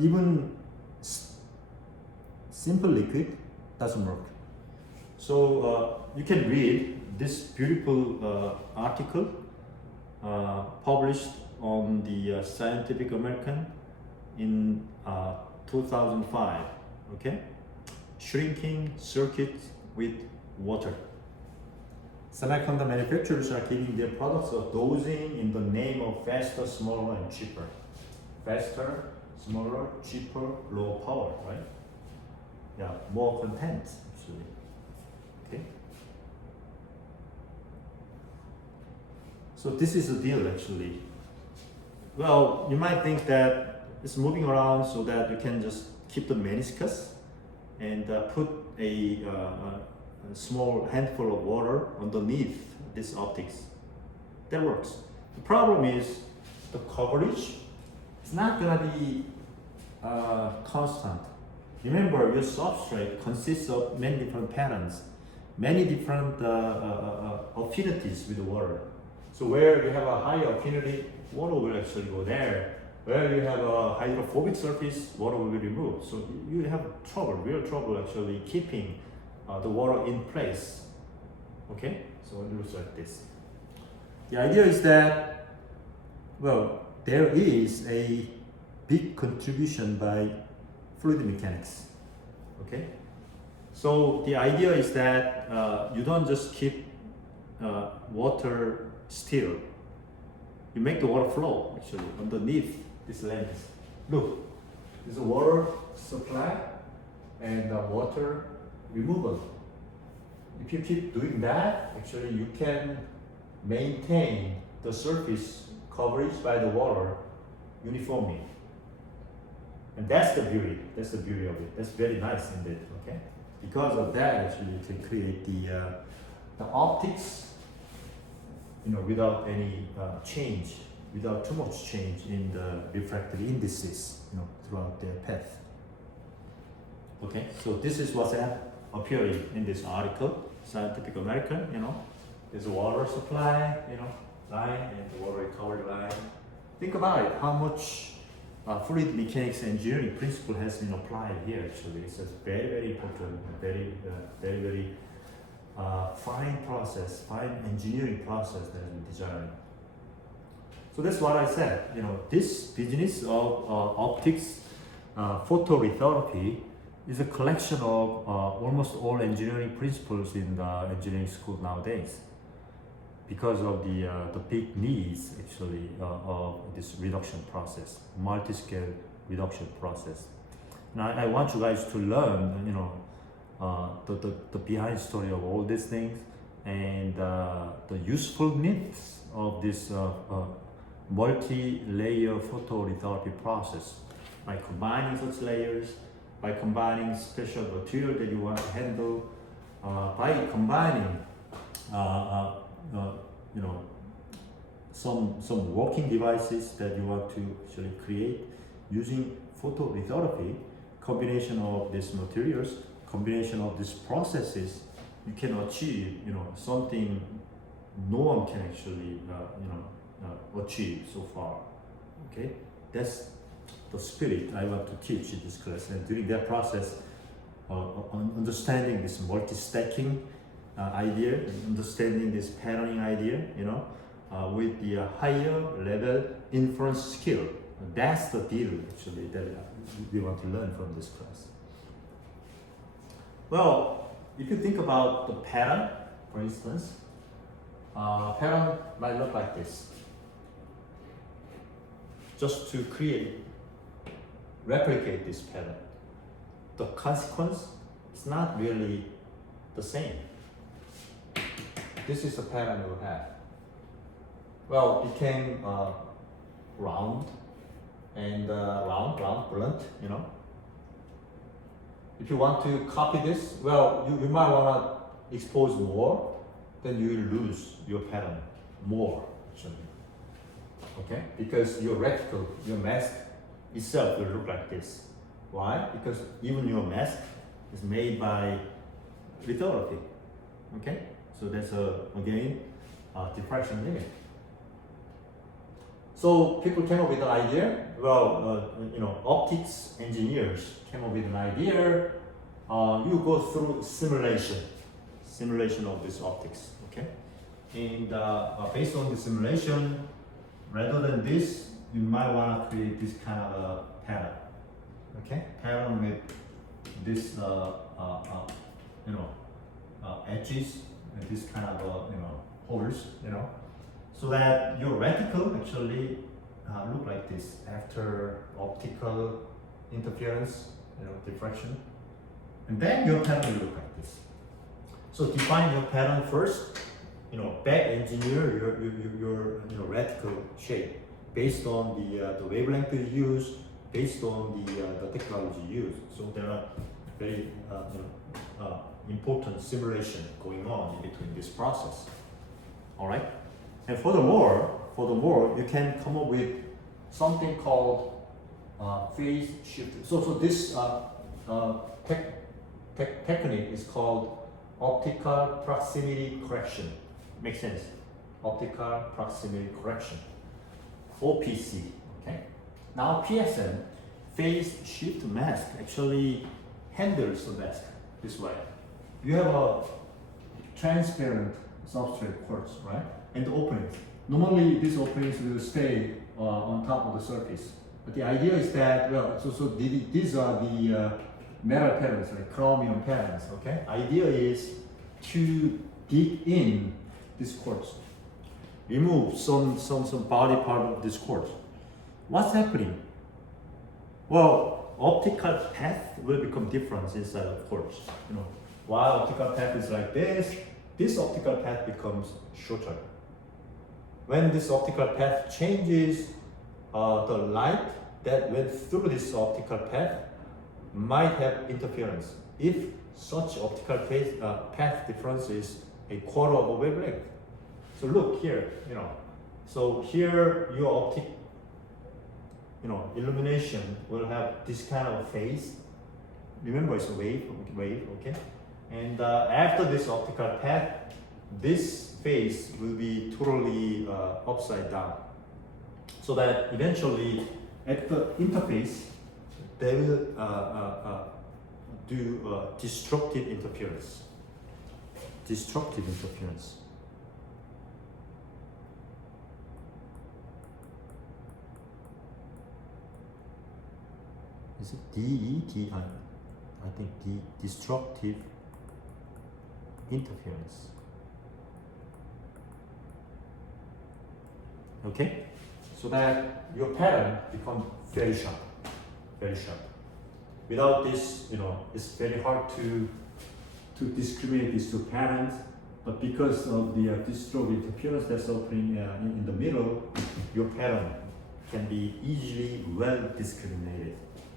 even simple liquid doesn't work. So you can read this beautiful article published on the Scientific American in 2005. Okay, shrinking circuits with water. Semiconductor manufacturers are giving their products a dosing in the name of faster, smaller, and cheaper. Faster, smaller, cheaper, lower power, right? Yeah, more content actually. Okay. So this is the deal actually. Well, you might think that it's moving around so that you can just keep the meniscus and put a small handful of water underneath this optics. That works. The problem is the coverage is not gonna be constant. Remember, your substrate consists of many different patterns, many different affinities with the water. So where you have a higher affinity, water will actually go there. Where you have a hydrophobic surface, water will be removed. So you have trouble, real trouble actually keeping the water in place. Okay, so it looks like this. The idea is that, well, there is a big contribution by fluid mechanics. Okay, so the idea is that you don't just keep water still. You make the water flow actually underneath this lens. Look, there's a water supply and water removal. If you keep doing that, actually you can maintain the surface coverage by the water uniformly. And that's the beauty. That's the beauty of it. That's very nice indeed. Okay. Because of that, actually, you can create the optics, without any change, without too much change in the refractive indices, throughout their path. Okay. So this is what's appearing in this article, Scientific American. There's a water supply, line and the water recovery line. Think about it. How much fluid mechanics engineering principle has been applied here. Actually, it's a very, very important, very fine process, fine engineering process that has been designed. So that's what I said. This business of optics, photolithography, is a collection of almost all engineering principles in the engineering school nowadays, because of the big needs actually of this reduction process, multi-scale reduction process. And I want you guys to learn, the behind story of all these things and the usefulness of this multi-layer photolithography process by combining such layers, by combining special material that you want to handle, by combining some working devices that you want to actually create using photolithography. Combination of these materials, combination of these processes, you can achieve something no one can actually achieve so far. Okay, that's the spirit I want to teach in this class, and during that process, understanding this multi-stacking idea, understanding this patterning idea, with the higher level inference skill. That's the deal actually that we want to learn from this class. Well, if you think about the pattern, for instance, pattern might look like this. Just to replicate this pattern, the consequence is not really the same. This is the pattern we have. Well, it became round and round, blunt, If you want to copy this, well, you might want to expose more, then you will lose your pattern more, actually. Okay? Because your reticle, your mask itself will look like this. Why? Because even your mask is made by lithography. Okay? So that's again diffraction limit. So people came up with an idea. Well, optics engineers came up with an idea. You go through simulation of this optics. Okay, and based on the simulation, rather than this, you might want to create this kind of a pattern. Okay, pattern with this edges and this kind of holes. So that your reticle actually look like this after optical interference, diffraction, and then your pattern will look like this. So define your pattern first. Back engineer your reticle shape based on the wavelength you use, based on the technology used. So there are very important simulation going on in between this process. All right. And furthermore, you can come up with something called phase shift. So this technique is called optical proximity correction. Makes sense? Optical proximity correction, OPC. Okay. Now PSM, phase shift mask, actually handles the mask this way. You have a transparent substrate quartz, right? And the openings. Normally, these openings will stay on top of the surface. But the idea is that, well, these are the metal patterns, like chromium patterns, okay? Idea is to dig in this quartz, remove some body part of this quartz. What's happening? Well, optical path will become different inside of quartz. You know, while optical path is like this optical path becomes shorter. When this optical path changes, the light that went through this optical path might have interference if such optical path difference is a quarter of a wavelength. So look here, you know. So here your optic, you know, illumination will have this kind of phase. Remember, it's a wave, okay? And after this optical path, this phase will be totally upside down. So that eventually at the interface, they will do destructive interference. Destructive interference. Is it DETI? I think destructive interference. Okay? So that your pattern becomes very sharp. Very sharp. Without this, you know, it's very hard to discriminate these two patterns. But because of the destructive interference that's occurring in the middle, your pattern can be easily well discriminated.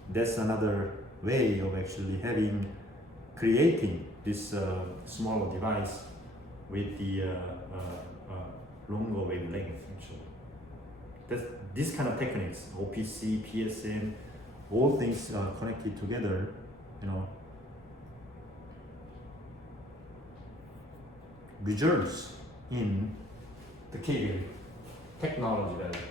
That's another way of actually creating this smaller device with the longer wavelength. Actually, this kind of techniques, OPC, PSM, all things connected together, you know, results in the cable technology value.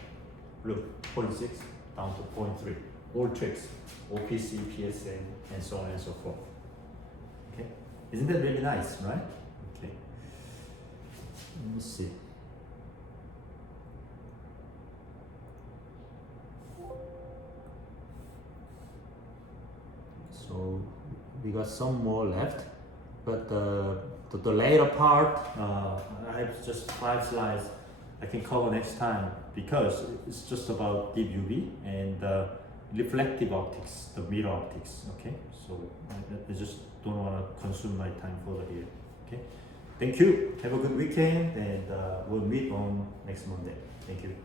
Look, 0.6 down to 0.3. All tricks, OPC, PSM, and so on and so forth. Okay, isn't that really nice, right? Okay, let me see. So we got some more left, but the later part, I have just 5 slides I can cover next time because it's just about deep UV and reflective optics, the mirror optics. Okay, so I just don't want to consume my time further here. Okay, thank you. Have a good weekend, and we'll meet on next Monday. Thank you.